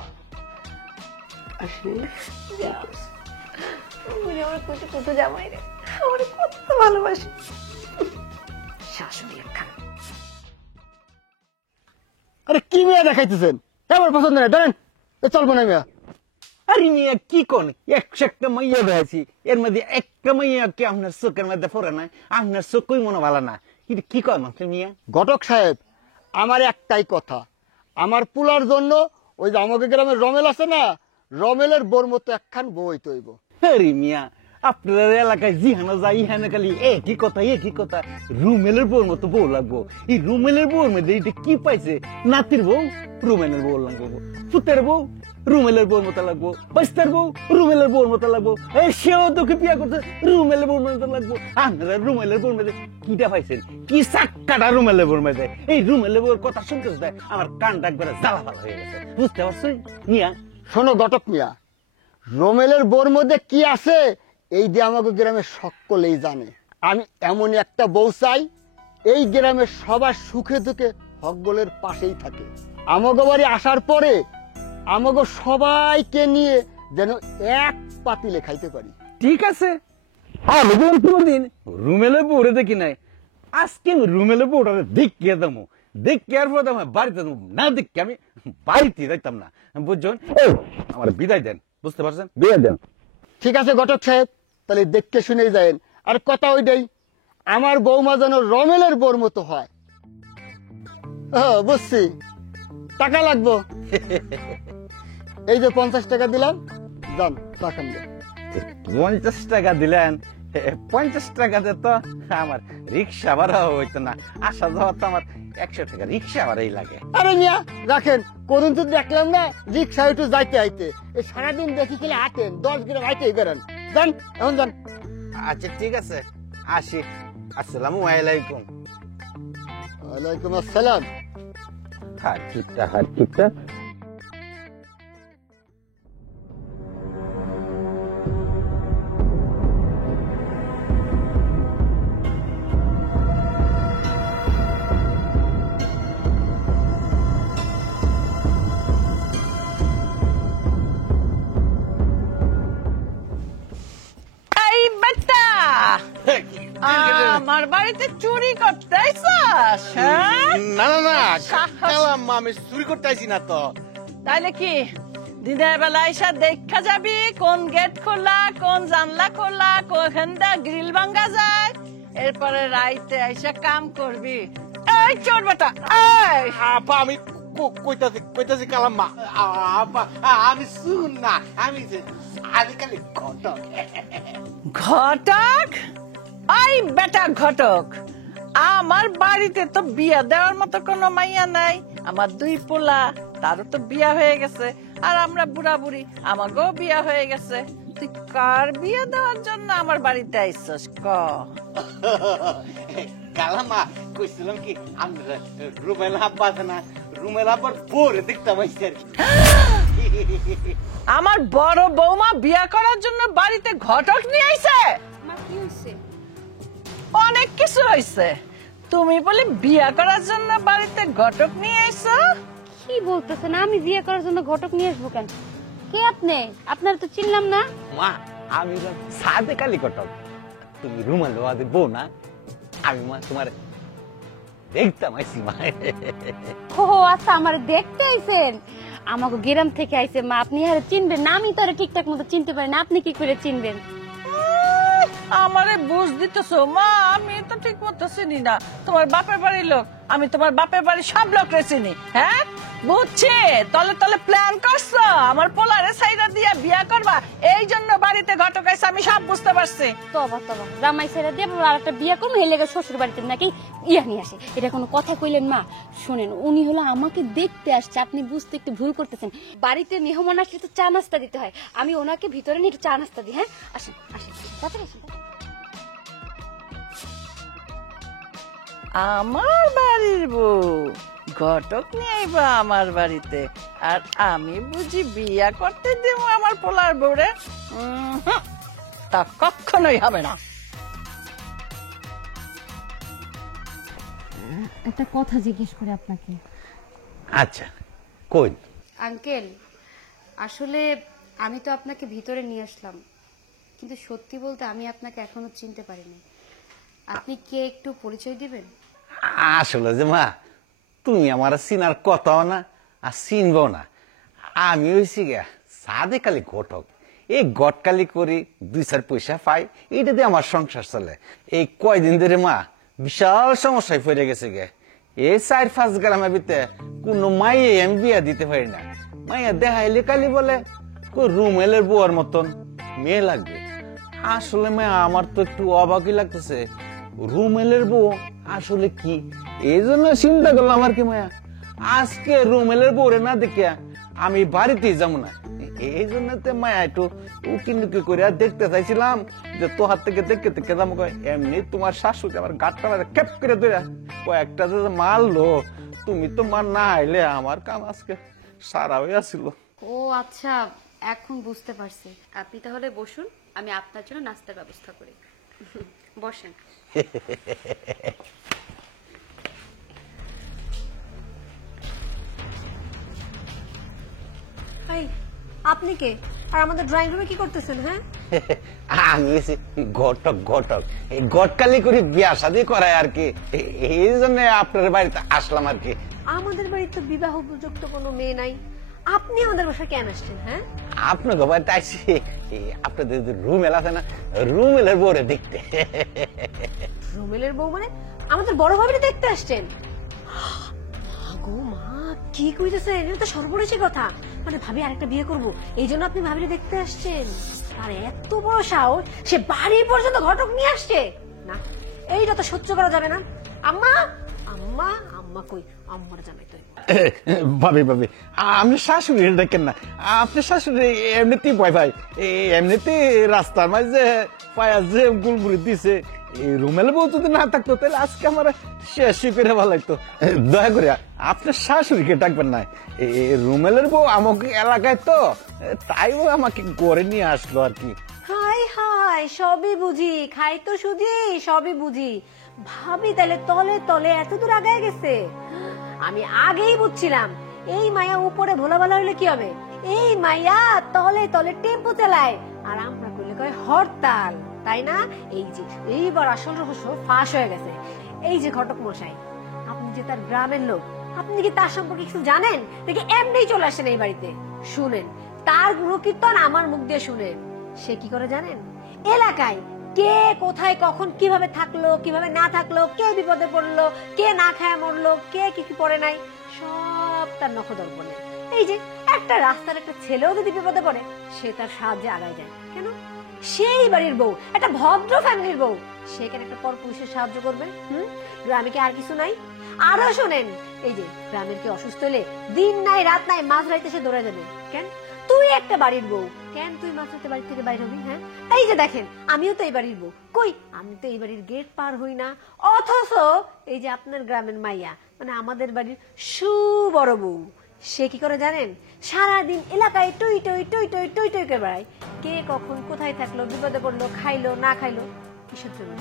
উনি আমার কুটু কুটু জামাই রে, আমার কত ভালোবাসে। শাশুড়ি একখান। আরে কি মেয়ে দেখাইতেছেন? আমার পছন্দ নাই, ধরেন চলবো না মেয়া। আরে মিয়া কি কোন, একশো একটা মাইয়া বেড়াইছি, এর মধ্যে একটা মাইয়া কি আপনার চোখের মধ্যে পড়ে না? আপনার চোখই মনে ভালো না, কিন্তু কি কয় মাত্র মিয়া? ঘটক সাহেব, আমার একটাই কথা, আমার পুলার জন্য ওই যে আমাকে গ্রামের রমেল আছে না, রমেলের বোর মতো একখান বই তৈব। আরে মিয়া, আপনার এলাকায় জিহানো যায় ইহানে খালি একই কথা, রুমেলের বউর মতো বউ লাগবো। এই রুমেলের বউর মধ্যে এটা কি পাইছে? নাতির বউ রুমেলের বউ লাগবো, পুতের বউ রুমেলের বউর মতো লাগবো, বাস্তার বউ রুমেলের বউর মতো লাগবো, সেও তোকে বিয়া করতে রুমেলের বউর মতো লাগবো। আপনারা রুমেলের বউর মধ্যে কিটা পাইছেন? কি চাক্কাটা রুমেলের বউর মধ্যে? এই রুমেলের বউর কথা শুনতে শুনতে আমার কানটা একবারে জ্বালা ভালো হয়ে গেছে, বুঝতে পারছো মিয়া? শোনো ঘটক মিয়া, রমেলের বোর মধ্যে কি আছে এই যে আমাকে গ্রামের সকলেই জানে। আমি এমন একটা বউ চাই এই গ্রামের সবার সুখে দুঃখে হকগোলের পাশেই থাকে। আমাকে বাড়ি আসার পরে আমাকে সবাইকে নিয়ে যেন এক পাতিলে খাইতে পারি। ঠিক আছে, আমি কোনদিন রুমেলে বউরে দেখি নাই, আজকে আমি রুমেলে বউটা দেখিয়ে দেবো, দেখিয়ে পর বাড়িতে না দেখি আমি বাড়িতে যাইতাম না, বুঝছেন? আমার বিদায় দেন, বুঝতে পারছেন? বিদায় দেন। ঠিক আছে ঘটক সাহেব, তাহলে দেখতে শুনে যায়েন। আর কথা ওইটাই, আমার বৌমা যেন রমেলের বোর মতো হয়। বুঝছি, টাকা লাগবো। এই যে 50 টাকা দিলাম, যান রাখেন। 50 টাকা দিলেন, 50 টাকাতে তো আমার রিক্সা ভাড়া হইতো না, আসা যাওয়া তো আমার 100 টাকা রিক্সা ভাড়াই লাগে। আরে মিয়া রাখেন, করুন তো দেখলাম না রিক্সা একটু যাইতে আইতে, এই সারাদিন দেখি খেলে হাঁটেন, 10 গ্রাম হাইটেই বেড়ান। যান এখন যান। আচ্ছা ঠিক আছে, আসি। আসসালামু আলাইকুম। ওয়ালাইকুম আসসালাম। হাত চুপটা। এই বেটা, আমার বাড়িতে চুরি করতে আইছস? হ্যাঁ? না না না, সাহস। কালাম আমি চুরি করতে আইছি না তো। তাইলে কি দিনের বেলা আইসা দেখা যাবি কোন গেট খোলা, কোন জানলা খোলা, কোনখানটা গ্রিল ভাঙ্গা যায়, এরপরে রাইতে আইসা কাম করবি। এই চোর বেটা, এই আপা আমি কইতাছি কালাম মা, আপা আমি শুন না, আমি খালি ঘটক। ঘটক? এই বেটা ঘটক, আমার বাড়িতে তো বিয়া দেওয়ার মতো কোনো মাইয়া নাই। আমার 2 পোলা, তারও তো বিয়া হয়ে গেছে, আর আমরা বুড়া বুড়ি, আমাকেও বিয়া হয়ে গেছে। তুই কার বিয়া দেওয়ার জন্য আমার বাড়িতে আইসস ক? কালামা কইছিলাম কি, আমরা রুমেল আব্বা আছে না, রুমেল আব্বার পরে দেখতে পাইছি আর কি। আমার বড় বৌমা বিয়া করার জন্য বাড়িতে ঘটক নিয়ে আইছে? কি হয়েছে? অনেক কিছু হয়েছে। তুমি বলে বিয়া করার জন্য বাড়িতে ঘটক নিয়ে আইছো? কি বলতেছেন? আমি বিয়ে করার জন্য ঘটক নিয়ে আসবো কেন? কে আপনি? আপনার তো চিনলাম না। মা আমি সাদে কালি ঘটক, তুমি রুমাল বাদে বউ না? আমি মা তোমার দেখতাম আইছি মা। ও আচ্ছা, আমার দেখতে আইছেন? আমাকে গ্রাম থেকে আইছে মা, আপনি আর চিনবেন না? আমি তো আর ঠিকঠাক মতো চিনতে পারি না, আপনি কি করে চিনবেন? আমারে বুঝ দিতেছো মা, আমি তো ঠিক মতো চিনি না। তোমার বাপের বাড়ির লোক, আমি তোমার বাপের বাড়ির সব লোকরে চিনি। হ্যাঁ বুঝছি, তলে তলে প্ল্যান করছো আমার পোলারে সাইরা দিয়া বিয়া করবা, এই জন্য বাড়িতে ঘটক আইছে, আমি সব বুঝতে পারছি। তবা জামাই ছেড়ে দিয়ে আর একটা বিয়ে করবো, হেলে গেছে শ্বশুর বাড়িতে নাকি ইয়া নিয়ে আসে। এটা কোনো কথা কইলেন মা? শোনেন, উনি হলো আমাকে দেখতে আসছে, আপনি বুঝতে একটু ভুল করতেছেন। বাড়িতে মেহমান আসলে তো চা নাস্তা দিতে হয়, আমি ওনাকে ভিতরে নিয়ে একটু চা নাস্তা দিই। হ্যাঁ আসেন আসেন, তাড়াতাড়ি আসেন। আমার বাড়ির বউ ঘটক নিয়ে আইবা আমার বাড়িতে, আর আমি বুঝি বিয়া করতে দেবো আমার পোলার বউরে? তা কখনোই হবে না। একটা কথা জিজ্ঞেস করে আপনাকে। আচ্ছা কই? আঙ্কেল, আসলে আমি তো আপনাকে ভিতরে নিয়ে আসলাম, কিন্তু সত্যি বলতে আমি আপনাকে এখনো চিনতে পারিনি। আপনি কে একটু পরিচয় দিবেন? আসলে যে মা, তুমি আমার চিনার কথাও না আর চিনবো না। আমি হয়েছি গা সাদে কালি ঘটক। এই গটকালি করি 2-4 পয়সা পাই, এটা দিয়ে আমার সংসার চলে। এই কয়দিন ধরে মা বিশাল সমস্যায় পড়ে গেছে গে। এই 4-5 গ্রামের ভিতরে কোনো মাইয়ে আমি বিয়া দিতে পারি না। মাইয়া দেখাইলে কালি বলে রুমেলের বউয়ার মতন মেয়ে লাগবে। আসলে মা আমার তো একটু অবাকই লাগতেছে, রুমেলের বউ আসলে কি। এই জন্য চিন্তা করলাম আর কি মায়া, আজকে রুমেলের বউরে না দেখে আমি বাড়িতেই যাবো না। এই জন্য মায়া একটু উকি নুকি করে দেখতে চাইছিলাম যে তোহার থেকে দেখে দেখে যাবো। এমনি তোমার শাশুড়ি আমার গাটটা ক্যাপ করে ধরে কয়েকটা যে মারলো, তুমি তো মার না আইলে আমার কাম আজকে সারা হয়ে আসছিল। ও আচ্ছা, এখন বুঝতে পারছি। আপনি তাহলে বসুন, আমি আপনার জন্য নাস্তার ব্যবস্থা করি। বসেন। এই, আপনি কে আর আমাদের ড্রয়িং রুমে কি করতেছেন? হ্যাঁ, আমি হয়েছি ঘটক। ঘটক এই গটকালি করে বিয়া শাদী করায় আর কি, এই জন্য আপনার বাড়িতে আসলাম আর কি। আমাদের বাড়িতে তো বিবাহ উপযুক্ত কোনো মেয়ে নাই, আপনি আমাদের বাসায় কেন আসছেন? হ্যাঁ, আপনাকে বাড়িতে আসছি আপনাদের রুমেল আছে না, রুমেলের বউরে দেখতে। রুমেলের বউ মানে আমাদের বড় ভাবিরে দেখতে আসছেন? গো মা, কি কইতেছেন? এটা তো সর্বনেশী কথা। মানে ভাবি আরেকটা বিয়ে করব, এই জন্য আপনি ভাবিরে দেখতে আসছেন? আর এত বড় সাহস, সে বাড়ি পর্যন্ত ঘটক নিয়ে আসছে? না, এইটা তো সহ্য করা যাবে না। আম্মা, আম্মা, আম্মা কই? আম্মার জামাই তো ভাবি ভাবি, আপনি শাশুড়ি দেখেন না, আপনি শাশুড়ি এমনিতেই ভয় ভাই, এমনিতে রাস্তার মাঝে পায়া যে গুলগুলি দিছে। এই রুমেল বউ যদি না থাকতো তাহলে আজকে আমার শেষ করে ভালো লাগতো। দয়া করে আপনার শাশুড়িকে ডাকবেন না, এই রুমেলের বউ আমাকে এলাকায় তো তাই ও আমাকে গড়ে নিয়ে আসলো আর কি। হাই হাই, সবই বুঝি, খাই তো সুজি, সবই বুঝি। ভাবি তাহলে তলে তলে এত দূর আগায় গেছে। আমি আগেই বুঝছিলাম এই মায়া উপরে ভোলা ভালা হইলে কি হবে, এই মায়া তলে তলে টেম্পো চালায়, আর আমরা করলে কয় হরতাল, তাই না? এই যে এইবার আসল রহস্য ফাঁস হয়ে গেছে। এই যে ঘটক মশাই, আপনি যে তার গ্রামের লোক, আপনি কি তার সম্পর্কে কিছু জানেন নাকি এমনি চলে আসেন এই বাড়িতে? শুনেন, তার গুণকীর্তন আমার মুখ দিয়ে শুনেন। সে কি করে জানেন? এলাকায় কে কোথায় কখন কিভাবে থাকলো, কিভাবে না থাকলো, কে বিপদে পড়লো, কে না খায় মরলো, কে কি কি পড়ে নাই, সব তার নখদর্পণে। এই যে একটা রাস্তার একটা ছেলেও যদি বিপদে পড়ে, সে তার সাহায্যে আগায় যায়। কেন? সেই বাড়ির বউ, একটা ভদ্র ফ্যামিলির বউ, সে কেন একটা পরপুরুষের সাহায্য করবে? গ্রামে কি আর কিছু নাই? আরো শোনেন, এই যে গ্রামের কি অসুস্থ হলে দিন নাই রাত নাই মাঝরাইতে সে দৌড়ে যাবে। কেন? তুই একটা বাড়ির বউ, কেন তুই মাঝরাতে বাড়ি থেকে বাইরে হবি? হ্যাঁ, এই যে দেখেন, আমিও তো এই বাড়ির বউ, কই আমি তো এই বাড়ির গেট পার হই না। অথচ এই যে আপনার গ্রামের মাইয়া, মানে আমাদের বাড়ির সুবড় বউ, সে কি করে জানেন? সারাদিন এলাকায় টই টই টই টই টই টই করে বেড়ায়। কে কখন কোথায় থাকলো, বিপদে পড়লো, খাইলো না খাইলো, কিসের জন্য?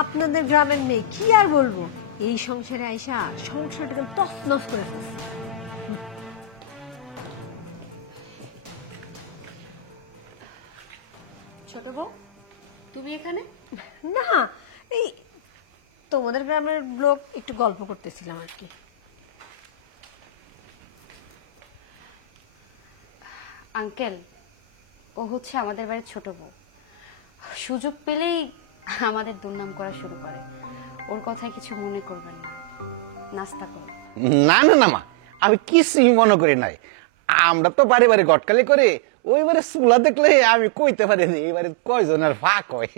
আপনাদের গ্রামের মেয়ে কি আর বলবো, এই সংসারে আইসা সংসারটাকে তছনছ করে ফেলছে। ছোট বউ, তুমি এখানে? না, এই তোমাদের গ্রামের লোক একটু গল্প করতেছিলাম আর কি। আঙ্কেল, ও হচ্ছে আমাদের বাড়ির ছোট বউ। সুযোগ পেলেই আমাদের দুর্নাম করা শুরু করে। ওর কথায় কিছু মনে করবেন না, নাস্তা করো। না না না মা, আমি কিছুই মনে করি নাই। আমরা তো বাড়ি বাড়ি গটকালি করে, ওইবারে চুলা দেখলে আমি কইতে পারি এইবারে কয়জনের ফাঁক হয়।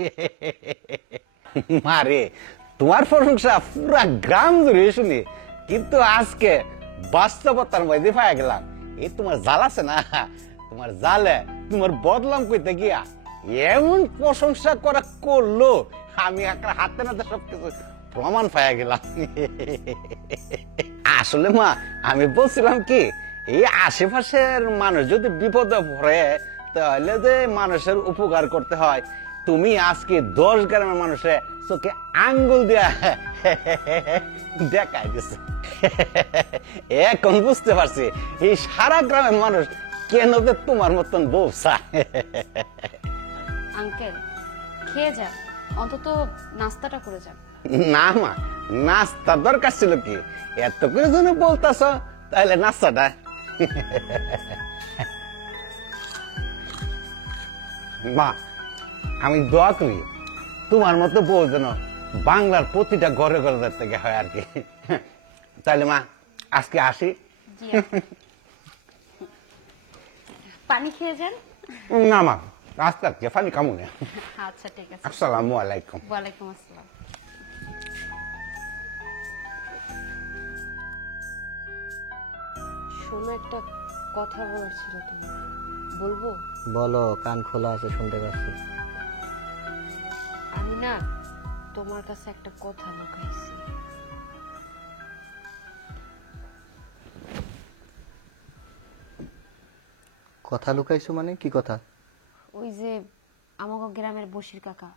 মারে, তোমার প্রশংসা পুরা গ্রাম জুড়ে শুনি, কিন্তু আজকে বাস্তবতার মধ্যে পাই গেলাম। এই তোমার জাল আছে না, তোমার জালে তোমার বদলাম কইতে গিয়া এমন প্রশংসা করা করলো, আমি একটা হাতে নাতে সবকিছু প্রমাণ পাইয়া গেলাম। আসলে মা, আমি বলছিলাম কি, এই আশেপাশের মানুষ যদি বিপদে পড়ে তাহলে যে মানুষের উপকার করতে হয়, তুমি আজকে 10 গ্রামের মানুষে চোখে আঙ্গুল দিয়া দেখাই দিছে। এখন বুঝতে পারছি এই সারা গ্রামের মানুষ কেন যে তোমার মতন বউ চায়। আঙ্কেল খেয়ে যান, অন্তত নাস্তাটা করে যান। না মা, নাস্তার দরকার ছিল কি? এত করে যদি বলতেছ তাহলে নাস্তাটা। মা, আমি দোয়া করি তোমার মতো বউ যেন বাংলার প্রতিটা ঘরে ঘরে থেকে হয় আর কি। তাহলে মা আজকে আসি। জি আপা। পানি খেয়ে যান। না মা, রাস্তার কে পানি কামু না। আচ্ছা ঠিক আছে। আসসালামু আলাইকুম। ওয়ালাইকুম আসসালাম। শোনো, একটা কথা বলার ছিল তোমার, বলবো? বলো, কান খোলা আছে, শুনতে পাচ্ছি। আমি না তোমার কাছে একটা কথা লুকাইছি। কথা লুকাইছো মানে কি কথা? ওই যে আমাগো গ্রামের বশির কাকা,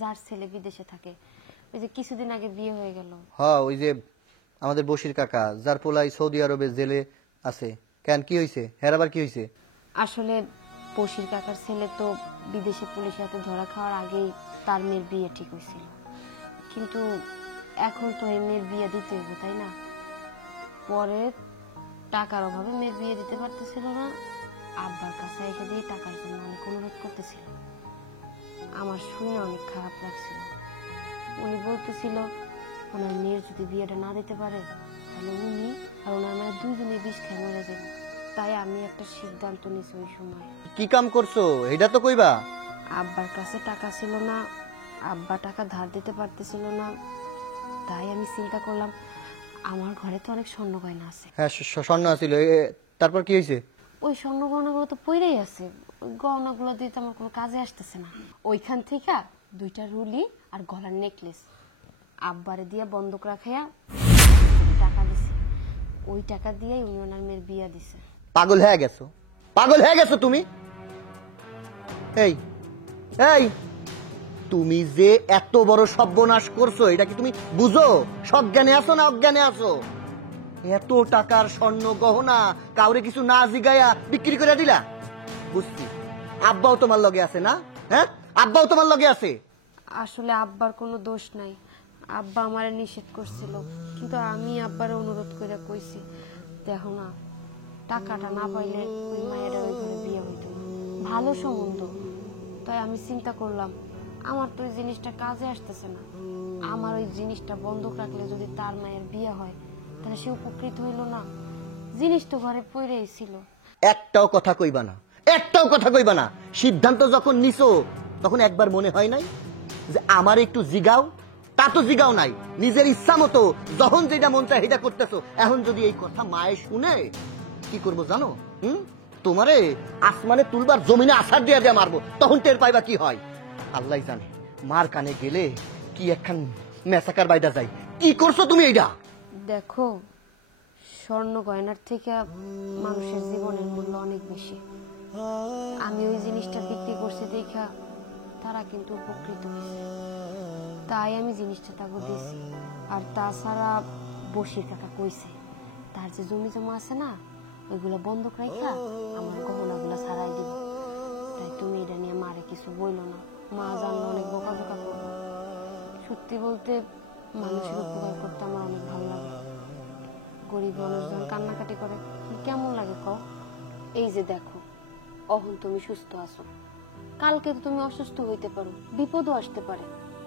যার ছেলে বিদেশে থাকে, ওই যে কিছুদিন আগে বিয়ে হয়ে গেল। হ্যাঁ, ওই যে আমাদের বশির কাকা, যার পোলাই সৌদি আরবে জেলে আছে। কেন, কি হয়েছে? হের আবার কি হয়েছে? আসলে বশির কাকার ছেলে তো বিদেশে পুলিশের হাতে ধরা খাওয়ার আগেই তার মেয়ের বিয়ে ঠিক হয়েছিল, কিন্তু এখন তো এই মেয়ের বিয়ে দিতে হবে, তাই না? পরে টাকার অভাবে মেয়ের বিয়ে দিতে পারতেছিল না, আব্বার কাছে এসে দিয়ে টাকার জন্য অনেক অনুরোধ করতেছিল। আমার শুনে অনেক খারাপ লাগছিল। উনি বলতেছিল ওনার মেয়ের যদি বিয়েটা না দিতে পারে তাহলে উনি আর ওনার মেয়ের দুইজনে বিষ খেয়ে মরে যাবে। তাই আমি একটা সিদ্ধান্ত নিয়েছি ওই সময়। কি কাম করছো এটা তো কইবা। আব্বার কাছে টাকা ছিল না, আব্বা টাকা ধার দিতে পারতেছিল না, তাই আমি চিন্তা করলাম আমার ঘরে তো অনেক স্বর্ণ গয়না আছে। হ্যাঁ, স্বর্ণ আছিল। তারপর কি হয়েছে? ওই স্বর্ণ গয়নাগুলো তো পইরেই আছে, ওই গয়নাগুলো দিয়ে তো আমার কোনো কাজে আসতেছে না। ওইখান থেকে 2টা রুলি আর গলার নেকলেস আব্বারে দিয়ে বন্ধক রাখাইয়া টাকা দিছে। ওই টাকা দিয়েই উনি ওনার মেয়ের বিয়া দিছে। পাগল হয়ে গেছো, পাগল হয়ে গেছো তুমি। এই এই তুমি যে এত বড় সর্বনাশ করছো এটা কি তুমি বুঝো? সজ্ঞানে আছো না অজ্ঞানে আছো? এত টাকার স্বর্ণ গহনা কাউরে কিছু না জিগায়া বিক্রি করে দিলা। বুঝছি, আব্বাও তোমার লগে আছে না? হ্যাঁ, আব্বাও তোমার লগে আছে। আসলে আব্বার কোনো দোষ নাই, আব্বা আমারে নিষেধ করছিল, কিন্তু আমি আব্বারে অনুরোধ করে কইছি, দেখো না টাকাটা না পাইলে ওই মায়ের ওই ঘরে বিয়ে হইতো না। ভালো সম্বন্ধ, তাই আমি চিন্তা করলাম আমার তো ওই জিনিসটা কাজে আসতেছে না, আমার ওই জিনিসটা বন্ধক রাখলে যদি তার মায়ের বিয়ে হয় তাহলে সে উপকৃত হইল না। জিনিস তো ঘরে পড়েই ছিল। একটাও কথা কইবা না, একটাও কথা কইবা না। সিদ্ধান্ত যখন নিছো তখন একবার মনে হয় নাই যে আমার একটু জিগাও? তা তো জিগাও নাই, নিজের ইচ্ছা মতো যখন যেটা মন চায় সেটা করতেছো। এখন যদি এই কথা মায়ে শুনে কি করবো জানো? তোমারে আসমানে তুলবার জমিনে আছাড় দিয়ে দিয়ে মারবো, তখন টের পাইবা কি হয় আল্লাহ জানে। মার কানে গেলে কি একখান মেসাকার বাইদা যায়। কি করছো তুমি এইটা? দেখো, স্বর্ণ গয়নার থেকে মানুষের জীবনের মূল্য অনেক বেশি। আমি ওই জিনিসটা বিক্রি করছি দেখা তারা কিন্তু উপকৃত হয়েছে, তাই আমি জিনিসটা তাকে দিয়েছি। আর তাছাড়া বশির কাকা কইছে তার যে জমি জমা আছে না, ওইগুলো বন্ধক রাখা আমার গহনাগুলো ছাড়াই দিব। তাই তুমি এটা নিয়ে মারে কিছু বইলো না, মা জানলে অনেক বোকা করবো। সত্যি বলতে মানুষের উপকার করতে আমার অনেক ভালো লাগে। গরিব মানুষ যখন কান্নাকাটি করে কেমন লাগে কও? এই যে দেখো, অহন তুমি সুস্থ আছো, কালকে তো তুমি অসুস্থ হইতে পারো, বিপদও আসতে পারে।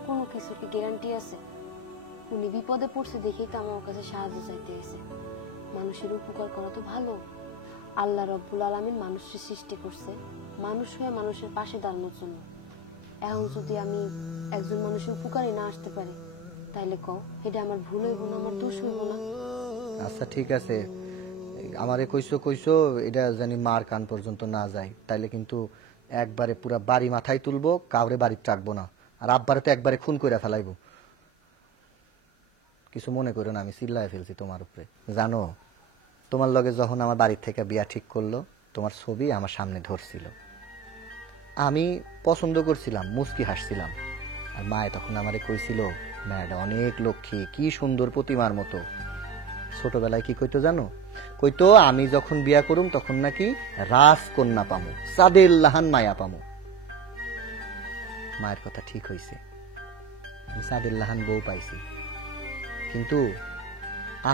কোনো কিছু কি গ্যারান্টি আছে? উনি বিপদে পড়ছে দেখেই তো আমার কাছে সাহায্য চাইতে এসে। মানুষের উপকার করা তো ভালো। আল্লাহ রব্বুল আলামিন মানুষের সৃষ্টি করছে মানুষ হয়ে মানুষের পাশে দাঁড়ানোর জন্য। এখন যদি আমি একজন মানুষের উপকারে না আসতে পারি তাইলে কও এটা আমার ভুল হইব না, আমার দোষ হইব না? আচ্ছা ঠিক আছে, আমারে কইছো এটা জানি মার কান পর্যন্ত না যায়, তাইলে কিন্তু একবারে পুরা বাড়ি মাথায় তুলবো, কাউরে বাড়ি রাখবো না। আর আব্বারে তো একবারে খুন করে ফেলাইবো। কিছু মনে করো না, আমি চিল্লায় ফেলছি তোমার উপরে। জানো, তোমার লগে যখন আমার বাড়ির থেকে বিয়া ঠিক করলো, তোমার ছবি আমার সামনে ধরছিল। আমি পছন্দ করছিলাম, মুস্কি হাসছিলাম। আর মায়ে তখন আমারে কইছিল মেয়েটা অনেক লক্ষ্মী, কি সুন্দর প্রতিমার মতো। ছোটবেলায় কি কইতো জানো? কইতো আমি যখন বিয়া করুম তখন নাকি রাজকন্যা পামু, চাঁদের লাহান মায়া পামু। মায়ের কথা ঠিক হইছে, আমি চাঁদের লাহান বউ পাইছি। কিন্তু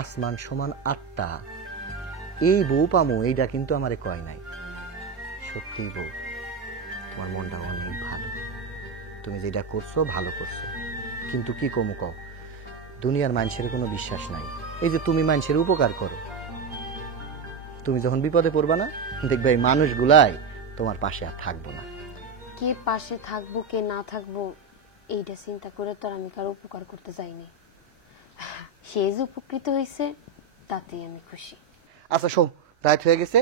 আসমান সমান আত্মা এই বউ পামু এইটা কিন্তু আমারে কয় নাই। সত্যি বউ, তোমার মনটা অনেক ভালো, তুমি যেটা করছো ভালো করছো। কিন্তু কি কমু কও, দুনিয়ার মানুষের কোনো বিশ্বাস নাই। এই যে তুমি মানুষের উপকার করো, তুমি যখন বিপদে পড়বা না, দেখবে এই মানুষগুলাই তোমার পাশে আর থাকবো না। কে পাশে থাকবো কে না থাকবো এইটা চিন্তা করে তো আর আমি কারো উপকার করতে যাইনি। সে যে উপকৃত হয়েছে তাতেই আমি খুশি। আচ্ছা শোন, রাত হয়ে গেছে,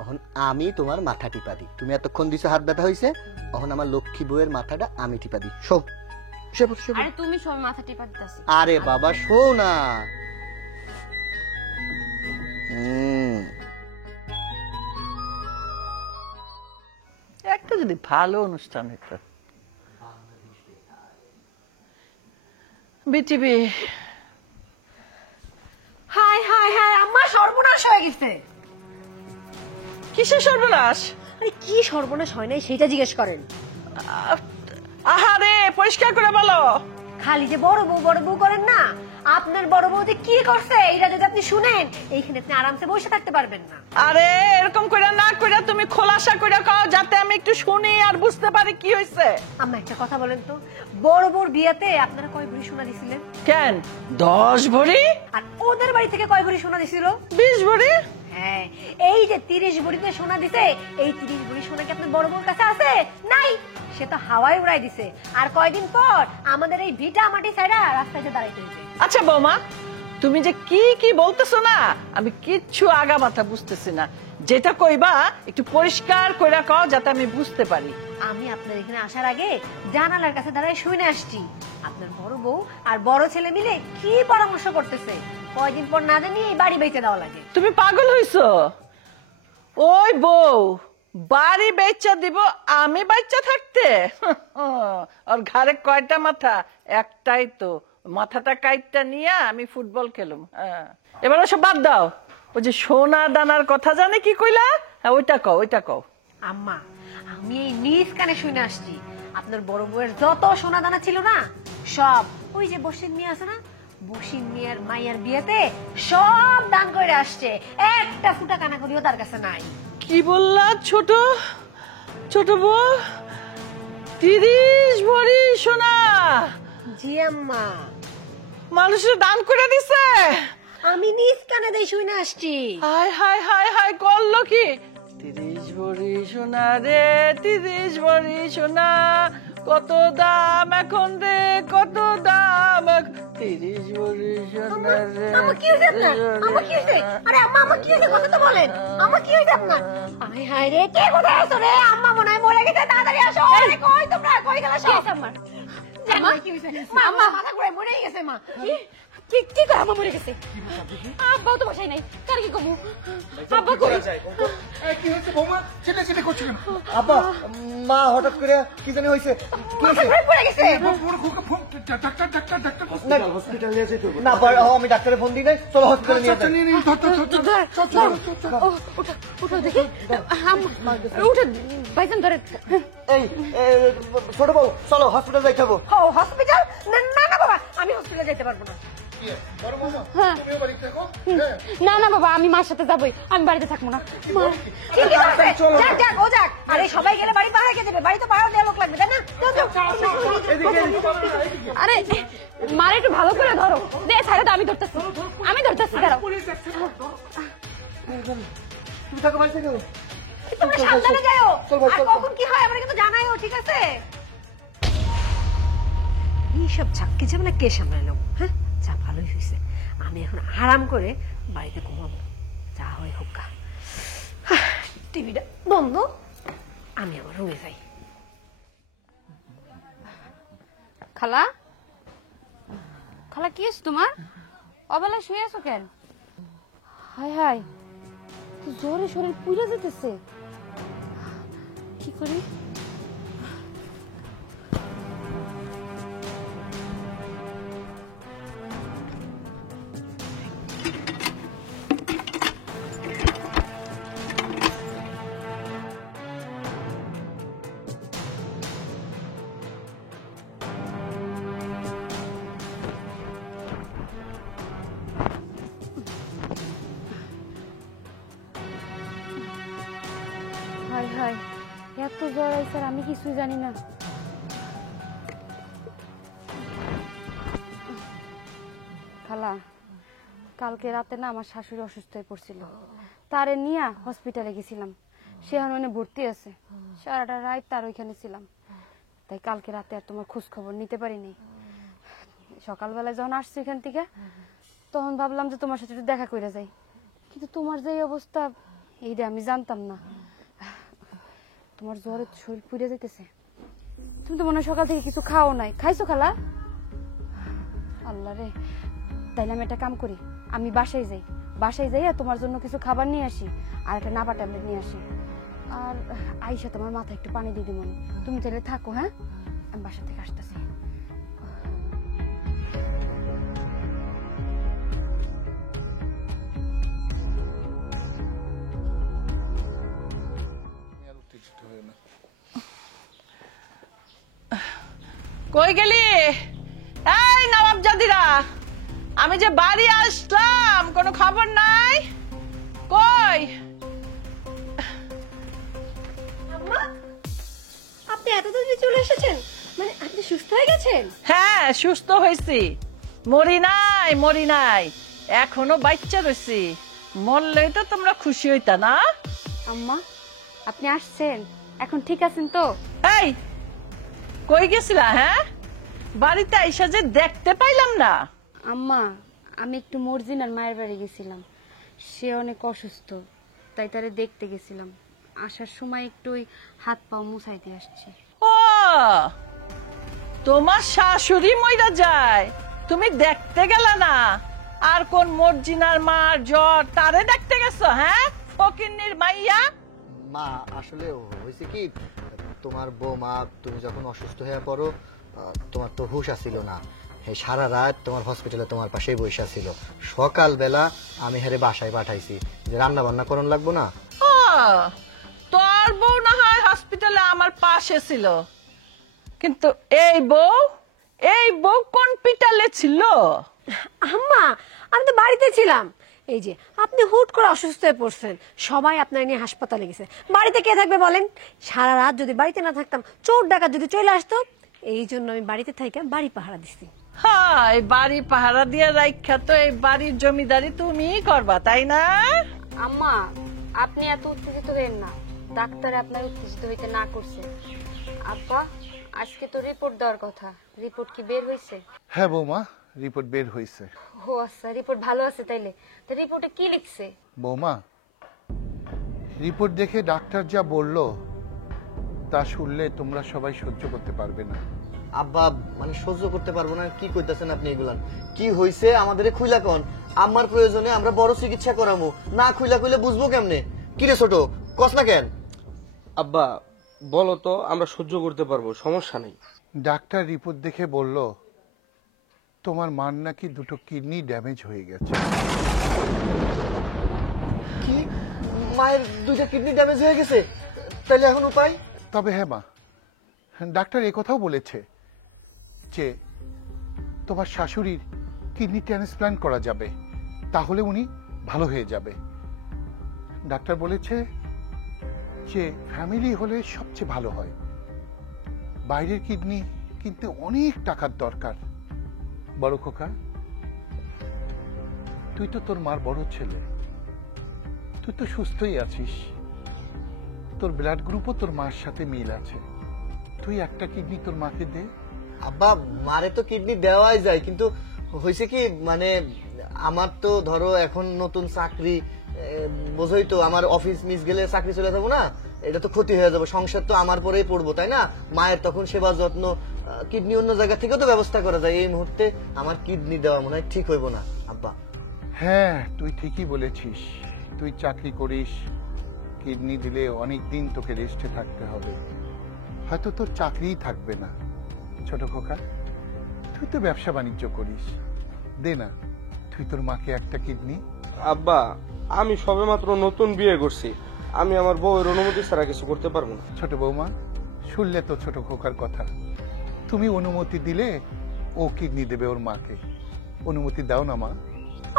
এখন আমি তোমার মাথা টিপা দিই। তুমি এতক্ষণ দিছো হাত ব্যথা হয়েছে, এখন আমার লক্ষ্মী বউয়ের মাথাটা আমি টিপা দিই। শো, আরে তুমি সব মাথা টিপা দিতেছি। আরে বাবা শো না। একটা যদি ভালো অনুষ্ঠান হতো। বিটিভি হাই হাই হাই আম্মা, সর্বনাশ হয়ে গেছে। কিসের সর্বনাশ? আরে কি সর্বনাশ হয় নাই সেটা জিজ্ঞেস করেন। আহারে, পরিষ্কার করে বলো। খালি যে বড় বউ করেন না, আপনার বড় বউ যে কি করছে এটা যদি আপনি শুনেন, এইখানে আপনি আরামসে বসে থাকতে পারবেন না। আরে এরকম করে না করে তুমি খোলাসা করে কও, যাতে আমি একটু শুনি আর বুঝতে পারি কি হয়েছে। আম্মা একটা কথা বলেন তো, বড় বউর বিয়েতে আপনারা কয় ভরি সোনা দিছিলেন? কেন 10 ভরি? আর ওদের বাড়ি থেকে কয় ভরি সোনা দিছিল? 20 ভরি। হ্যাঁ, এই যে 30 ভরিতে সোনা দিছে, এই 30 ভরি সোনা কি আপনার বড় বউর কাছে আছে? নাই, সে তো হাওয়ায় উড়াই দিছে। আর কয়দিন পর আমাদের এই ভিটা মাটি ছাইড়া রাস্তায় দাঁড়াইতে হইছে। আচ্ছা বৌমা, তুমি যে কি কি বলতেছো না, আমি কিচ্ছু আগা মাথা বুঝতেছি না। যেটা কইবা একটু পরিষ্কার কইরা কও, যাতে আমি বুঝতে পারি। আমি আপনার এখানে আসার আগে জানালার কাছে দাঁড়ায় শুনে আসছি আপনার বড় বউ আর বড় ছেলে মিলে কি পরামর্শ করতেছে। কয়দিন পর না জানি এই বাড়ি বেচে দেওয়া লাগে। তুমি পাগল হইছো? ওই বউ বাড়ি বেচা দিব আমি বাচ্চা থাকতে? আর ঘরে কয়টা মাথা? একটাই তো। মাথাটা কাইটটা নিয়ে আমি ফুটবল খেলুম। এবার ওসব বাদ দাও। ওই যে সোনা দানার কথা জানে কি কইলা? হ্যাঁ, ওইটা কও, ওইটা কও। আম্মা, আমি এই নিজ কানে শুনে আসছি আপনার বড় বউয়ের যত সোনা দানা ছিল না, সব ওই যে বসির মিয়া আছে না, বসির মিয়ার মাইয়ার বিয়েতে সব দান করে আসছে। একটা ফুটা কানা করিও তার কাছে নাই। কি বললা ছোট ছোট বউ? 30 ভরি সোনা? জি আম্মা, মানুষের দান করে দিছে। আমি নিজ কানে দিয়ে শুনে আসছি। হায় হায় হায় হায়, করলো কি? 30 ভরি সোনা রে, 30 ভরি সোনা, কত দাম এখন রে, কত দাম। 30 ভরি সোনা রে। আম্মা কি হয়েছে আপনার? আম্মা কি হয়েছে? আরে আম্মা, আম্মা কি হয়েছে? কথা তো বলেন। আম্মা কি হয়েছে আপনার? আয় হায় রে, কে কোথায় আছো রে? আম্মা মনে হয় মরে গেছে, তাড়াতাড়ি আসো। আরে কই তোমরা, কই গেলা সব? আমার জানো কি হয়েছে? আম্মা মাথা ঘুরে মরে গেছে। মা কি কি কয় আম্মা মরে গেছে? আব্বাও তো বসাই নাই, কার কি কমু? আব্বা কই? কি হয়েছে বৌমা? ছেলে করছিলেন? আব্বা, মা হঠাৎ করে কি জানি হয়েছে। মাথা ঘুরে পড়ে গেছে। হসপিটাল নিয়ে যেতে হবে। না, আমি ডাক্তারে ফোন দিই নাই। চলো হসপিটালে নিয়ে যাই। উঠো দেখি। উঠো ভাইজান, ধরে। এই ছোট বউ, চলো হসপিটাল যাইতে হবে। হসপিটাল? না না বাবা, আমি হসপিটালে যেতে পারবো না। না না বাবা, আমি মার সাথে যাবই, আমি বাড়িতে থাকবো না। ঠিক আছে, যাক যাক, ও যাক। আরে সবাই গেলে বাড়ি পাহাড়ে কে দেবে? বাড়ি তো পাহাড় দেওয়া লোক লাগবে, তাই না? আরে মারে একটু ভালো করে ধরো। দে ছাড়ে তো, আমি ধরতেছি, আমি ধরতেছি। দাঁড়াও, তুমি থাকো বাড়িতে কেউ। তোমরা সাবধানে যাও। আর কখন কি হয় আমার কিন্তু জানাইও, ঠিক আছে? এইসব ঝাক্কি ঝামেলা কে সামলালো? হ্যাঁ, যা ভালোই হয়েছে, আমি এখন আরাম করে বাড়িতে ঘুমাবো। যা হয় হোক, টিভিটা বন্ধ, আমি আমার রুমে যাই। খালা, খালা কি হয়েছে তোমার? অবেলা শুয়ে আছো কেন? হায় হায়, জোরে শরীর পুড়ে যেতেছে। কি করি? জ্বর আইছে আর আমি কিছুই জানি না। খালা, কালকে রাতে না আমার শাশুড়ি অসুস্থ হয়ে পড়ছিল, তারে নিয়ে হসপিটালে গেছিলাম। সে এখন ভর্তি আছে, সারাটা রাত তার ওইখানে ছিলাম, তাই কালকে রাতে আর তোমার খোঁজ খবর নিতে পারিনি। সকালবেলায় যখন আসছি এখান থেকে তখন ভাবলাম যে তোমার সাথে একটু দেখা করে যাই, কিন্তু তোমার যে অবস্থা এইটা আমি জানতাম না। তোমার জ্বরে শরীর পুড়ে যাইতেছে, তুমি তো মনে হয় সকাল থেকে কিছু খাও নাই। খাইছো খালা? আল্লাহ রে, তাইলে আমি একটা কাম করি, আমি বাসায় যাই আর তোমার জন্য কিছু খাবার নিয়ে আসি আর একটা নাপা ট্যাবলেট নিয়ে আসি। আর আইসা তোমার মাথায় একটু পানি দিয়ে দিব, তুমি তাহলে থাকো। হ্যাঁ, আমি বাসা থেকে আসতেছি। কই গেলি এই নবাব জাদিরা? আমি যে বাড়ি আসলাম কোনো খবর নাই, কই? আম্মা, আপনি এত তাড়াতাড়ি চলে এসেছেন? মানে আপনি সুস্থ হয়ে গেছেন? হ্যাঁ, সুস্থ হয়েছি, মরি নাই, এখনো বাচ্চা রয়েছি। মরলেই তো তোমরা খুশি হইতা না? আম্মা, আপনি আসছেন, এখন ঠিক আছেন তো? এই কই গেছিলা? হ্যাঁ, বাড়িতে আইসা যে দেখতে পাইলাম না। আম্মা, আমি একটু মর্জিনার মায়ের বাড়ি গেছিলাম, সে অনেক অসুস্থ, তাই তারে দেখতে গেছিলাম। আসার সময় একটু ওই হাত পা মুছাই দিয়ে আসছি। ও, তোমার শাশুড়ি মইরা যায়, তুমি দেখতে গেলা না? আর কোন মর্জিনার মার জ্বর তারে দেখতে গেছো? হ্যাঁ, ফকিন্নির মাইয়া। মা আসলে হয়েছে কি, তোমার বৌমা তুমি যখন অসুস্থ হয়ে পড়ো তোমার তো হুশ আসিল না। সারা রাত তোমার হসপিটালে তোমার পাশেই বসে ছিল। সকালবেলা আমি হেরে বাসায় পাঠাইছি যে রান্না বান্না করন লাগবো না। তোর বউ না হয় হসপিটালে আমার পাশে ছিল, কিন্তু এই বউ কোন পিটালে ছিল? আম্মা, আমি তো বাড়িতে ছিলাম। এই যে আপনি হুট করে অসুস্থ হয়ে পড়ছেন, সবাই আপনার নিয়ে হাসপাতালে গেছে, বাড়িতে কে থাকবে বলেন? সারা রাত যদি বাড়িতে না থাকতাম, চোর ডাকাত যদি চলে আসতো, এই জন্য আমি বাড়িতে থাইকা বাড়ি পাহারা দিছি। হ্যাঁ, এই বাড়ি পাহারা দিয়ে রাখা তো এই বাড়ির জমিদারি তুমিই করবা, তাই না? আম্মা, আপনি এত উত্তেজিত হবেন না, ডাক্তার আপনার উত্তেজিত হইতে না করছে। আব্বা, আজকে তো রিপোর্ট দেওয়ার কথা, রিপোর্ট কি বের হয়েছে? হ্যাঁ বৌমা, রিপোর্ট বের হয়েছে। ও আচ্ছা, রিপোর্ট ভালো আছে তাইলে। তো রিপোর্টে কি লিখছে? বৌমা, রিপোর্ট দেখে ডাক্তার যা বলল তা শুনলে তোমরা সবাই সহ্য করতে পারবে না। আব্বা, মানে সহ্য করতে পারবো না কি কইতাছেন আপনি? এগুলান কি হইছে আমাদের খুইলা কোন? আমার প্রয়োজনে আমরা বড় চিকিৎসা করামু, না খুইলা কইলে বুঝবো কেমনে? কি রে ছোট, কস না কেন? আব্বা বলো তো, আমরা সহ্য করতে পারবো, সমস্যা নেই। ডাক্তার রিপোর্ট দেখে বলল তোমার মার নাকি দুটো কিডনি ড্যামেজ হয়ে গেছে। কি, মায়ের দুইটা কিডনি ড্যামেজ হয়ে গেছে? তাহলে এখন উপায়? তবে হ্যাঁ মা, ডাক্তার একথাও বলেছে যে তোমার শাশুড়ির কিডনি ট্রান্সপ্লান্ট করা যাবে, তাহলে উনি ভালো হয়ে যাবে। ডাক্তার বলেছে যে ফ্যামিলি হলে সবচেয়ে ভালো হয়। বাইরের কিডনি কিনতে অনেক টাকার দরকার। বড় খোকা, তুই তো তোর মার বড় ছেলে, তুই তো সুস্থই আছিস, তোর ব্লাড গ্রুপও তোর মার সাথে মিল আছে, তুই একটা কিডনি তোর মাকে দে। আব্বা, মারে তো কিডনি দেওয়াই যায়, কিন্তু হয়েছে কি, মানে আমার তো ধরো এখন নতুন চাকরি, বোঝোই তো, আমার অফিস মিস গেলে চাকরি চলে যাবো না, এটা তো ক্ষতি হয়ে যাবে, সংসার তো আমার পরেই পড়বো, তাই না? মায়ের তখন সেবা যত্ন, কিডনি অন্য জায়গা থেকেও তো ব্যবস্থা করা যায়। এই মুহূর্তে আমার কিডনি দেওয়া মনে হয় ঠিক হইব না আব্বা। হ্যাঁ, তুই ঠিকই বলেছিস, তুই চাকরি করিস, কিডনি দিলে অনেক দিন তোকে রেস্টে থাকতে হবে, হয়তো তোর চাকরিই থাকবে না। ছোট খোকা, তুই তো ব্যবসা বাণিজ্য করিস, দে না তুই তোর মাকে একটা কিডনি। আব্বা, আমি সবেমাত্র নতুন বিয়ে করছি, আমি আমার বউয়ের অনুমতি ছাড়া কিছু করতে পারবো না। ছোট বৌমা, শুনলে তো ছোট খোকার কথা, তুমি অনুমতি দিলে ও কিডনি দেবে ওর মাকে, অনুমতি দাও না মা।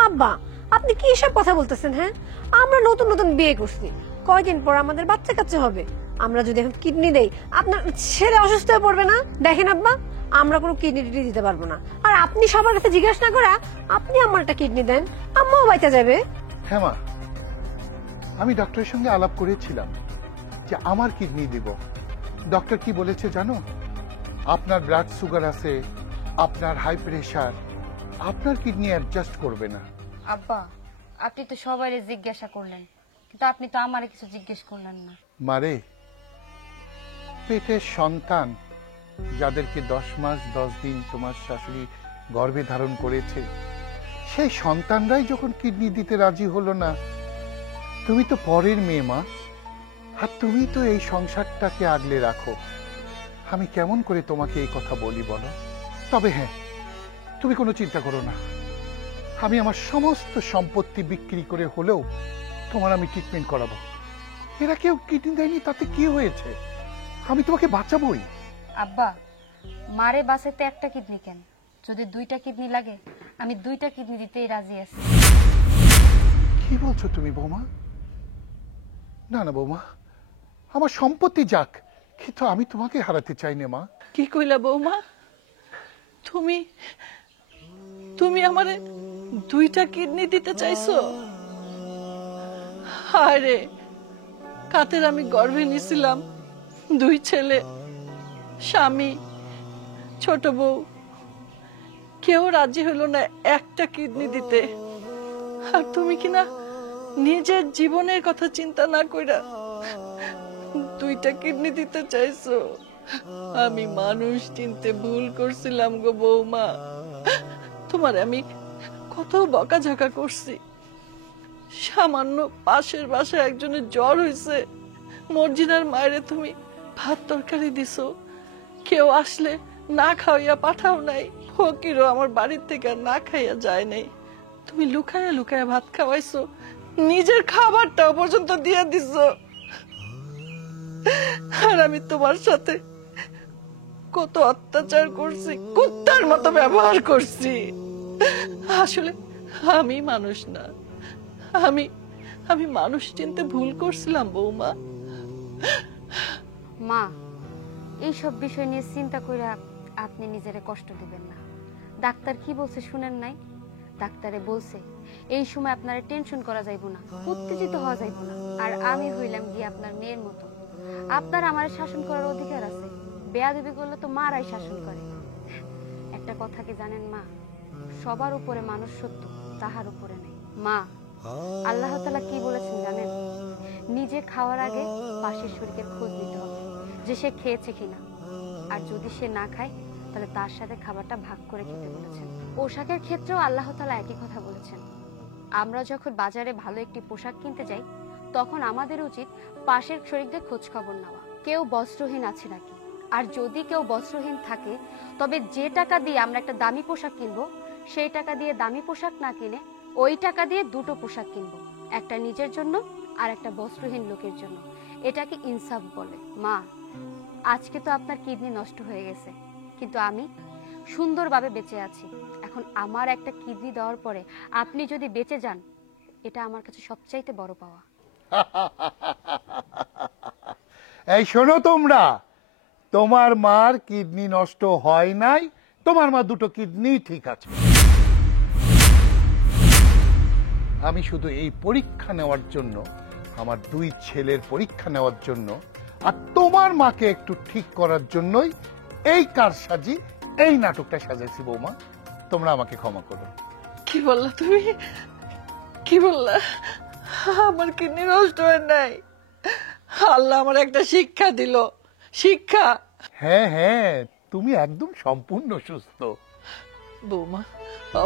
আব্বা, আপনি কি এসব কথা বলতেছেন? হ্যাঁ, আমরা নতুন নতুন বিয়ে করছি, কয়দিন পর আমাদের বাচ্চা কাচ্চা হবে, আমরা যদি এখন কিডনি দেই আপনার ছেলে অসুস্থ হয়ে পড়বে না? দেখেন আব্বা, আমরা কোনো কিডনি টিডনি দিতে পারবো না। আর আপনি সবার কাছে জিজ্ঞাসা না করে আপনি আমার একটা কিডনি দেন, আম্মাও বাইচা যাবে। হ্যাঁ মা, আমি ডক্টরের সঙ্গে আলাপ করেছিলাম যে আমার কিডনি দিব। ডক্টর কি বলেছে জানো? আপনার ব্লাড সুগার আছে, আপনার হাই প্রেশার, আপনার কিডনি অ্যাডজাস্ট করবে না। আব্বা, আপনি তো সবাইরে জিজ্ঞাসা করলেন, কিন্তু আপনি তো আমারে কিছু জিজ্ঞেস করলেন না। মারে, পেটের সন্তান যাদেরকে 10 মাস 10 দিন তোমার শাশুড়ি গর্ভে ধারণ করেছে, সেই সন্তানরাই যখন কিডনি দিতে রাজি হলো না, তুমি তো পরের মেয়ে মা, আর তুমি তো এই সংসারটাকে আগলে রাখো। আমি কেমন করে তোমাকে এই কথা বলি বলো? তবে হ্যাঁ, তুমি কোনো চিন্তা করো না, আমি আমার সমস্ত সম্পত্তি বিক্রি করে হলেও তোমার আমি ট্রিটমেন্ট করাবো। এরা কেউ কিডনি দেয়নি, তাতে কি হয়েছে? আমি তোমাকে বাঁচাবোই। আব্বা, মারে বাঁচাইতে একটা কিডনি কেন, যদি 2টা কিডনি লাগে আমি 2টা কিডনি দিতেই রাজি আছি। কি বলছো তুমি বৌমা? না না বৌমা, আমার সম্পত্তি যাক, কিন্তু আমি তোমাকে হারাতে চাই না মা। কি কইলা বৌমা? তুমি তুমি আমারে 2টা কিডনি দিতে চাইছো? আরে কাতের আমি গর্ভে নিছিলাম 2 ছেলে, স্বামী, ছোট বউ, কেউ রাজি হলো না একটা কিডনি দিতে। আর তুমি কিনা নিজের জীবনের কথা চিন্তা না কইরা 2টা কিডনি দিতে চাইছো। আমি মানুষ চিনতে ভুল করছিলাম গো বৌমা। তোমার আমি কত বকাঝকা করছি। সামান্য পাশের বাসায় একজনের জ্বর হয়েছে, মর্জিনার মায়েরে তুমি ভাত তরকারি দিছো, কেউ আসলে না খাওয়াইয়া পাঠাও নাই। ফকিরও আমার বাড়ির থেকে আর না খাইয়া যায় নাই। তুমি লুকায়া লুকায়া ভাত খাওয়াইছো, নিজের খাবারটাও পর্যন্ত দিয়ে দিছো। আর আমি তোমার সাথে কত অত্যাচার করছি, কুত্তার মতো ব্যবহার করছি। আসলে আমি মানুষ না, আমি মানুষ চিনতে ভুল করছিলাম বৌমা। মা, এইসব বিষয় নিয়ে চিন্তা কইরা আপনি নিজেরে কষ্ট দিবেন না। ডাক্তার কি বলছে শুনেন নাই? ডাক্তারে বলছে এই সময় আপনারে টেনশন করা যাইব না, উত্তেজিত হওয়া যাইব না। আর আমি হইলাম গিয়ে আপনার মেয়ের মতো, আপনার আমার শাসন করার অধিকার আছে। বেয়াদবি করলে তো মারাই শাসন করে। একটা কথা কি জানেন মা, সবার উপরে মানুষ সত্য, তাহার উপরে নেই। মা, আল্লাহ তাআলা কি বলেছেন জানেন? নিজে খাওয়ার আগে পাশের শরীরের খোঁজ নিতে হবে যে সে খেয়েছে কিনা, আর যদি সে না খায় তাহলে তার সাথে খাবারটা ভাগ করে খেতে বলেছেন। পোশাকের ক্ষেত্রেও আল্লাহ তাআলা একই কথা বলেছেন। আমরা যখন বাজারে ভালো একটি পোশাক কিনতে যাই, তখন আমাদের উচিত পাশের শরীরদের খোঁজ খবর নেওয়া, কেউ বস্ত্রহীন আছে নাকি। আর যদি কেউ বস্ত্রহীন থাকে, তবে যে টাকা দিয়ে আমরা একটা দামি পোশাক কিনবো, সেই টাকা দিয়ে দামি পোশাক না কিনে ওই টাকা দিয়ে 2টো পোশাক কিনবো, একটা নিজের জন্য আর একটা বস্ত্রহীন লোকের জন্য। এটাকে ইনসাফ বলে। মা, আজকে তো আপনার কিডনি নষ্ট হয়ে গেছে, কিন্তু আমি সুন্দরভাবে বেঁচে আছি। এখন আমার একটা কিডনি দেওয়ার পরে আপনি যদি বেঁচে যান, এটা আমার কাছে সবচাইতে বড় পাওয়া। এই শোনো তোমরা, তোমার মার কিডনি নষ্ট হয় নাই, তোমার মা 2টো কিডনি ঠিক আছে। আমি শুধু এই পরীক্ষা নেওয়ার জন্য, আমার 2 ছেলের পরীক্ষা নেওয়ার জন্য, আর তোমার মাকে একটু ঠিক করার জন্যই এই কারসাজি, এই নাটকটা সাজাইছি বৌমা। তোমরা আমাকে ক্ষমা করো। কি বললা তুমি? কি বললা? আমার কিডনি নষ্ট হয় নাই? আল্লাহ আমার একটা শিক্ষা দিল। শিক্ষা? হ্যাঁ হ্যাঁ, তুমি একদম সম্পূর্ণ সুস্থ। বৌমা,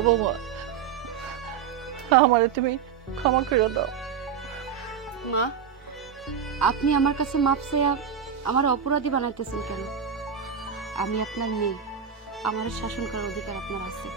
বৌমা, আমারে তুমি ক্ষমা করে দাও। মা, আপনি আমার কাছে মাপ চেয়ে আমার অপরাধী বানাইতেছেন কেন? আমি আপনার মেয়ে, আমার শাসন করার অধিকার আপনার আছে।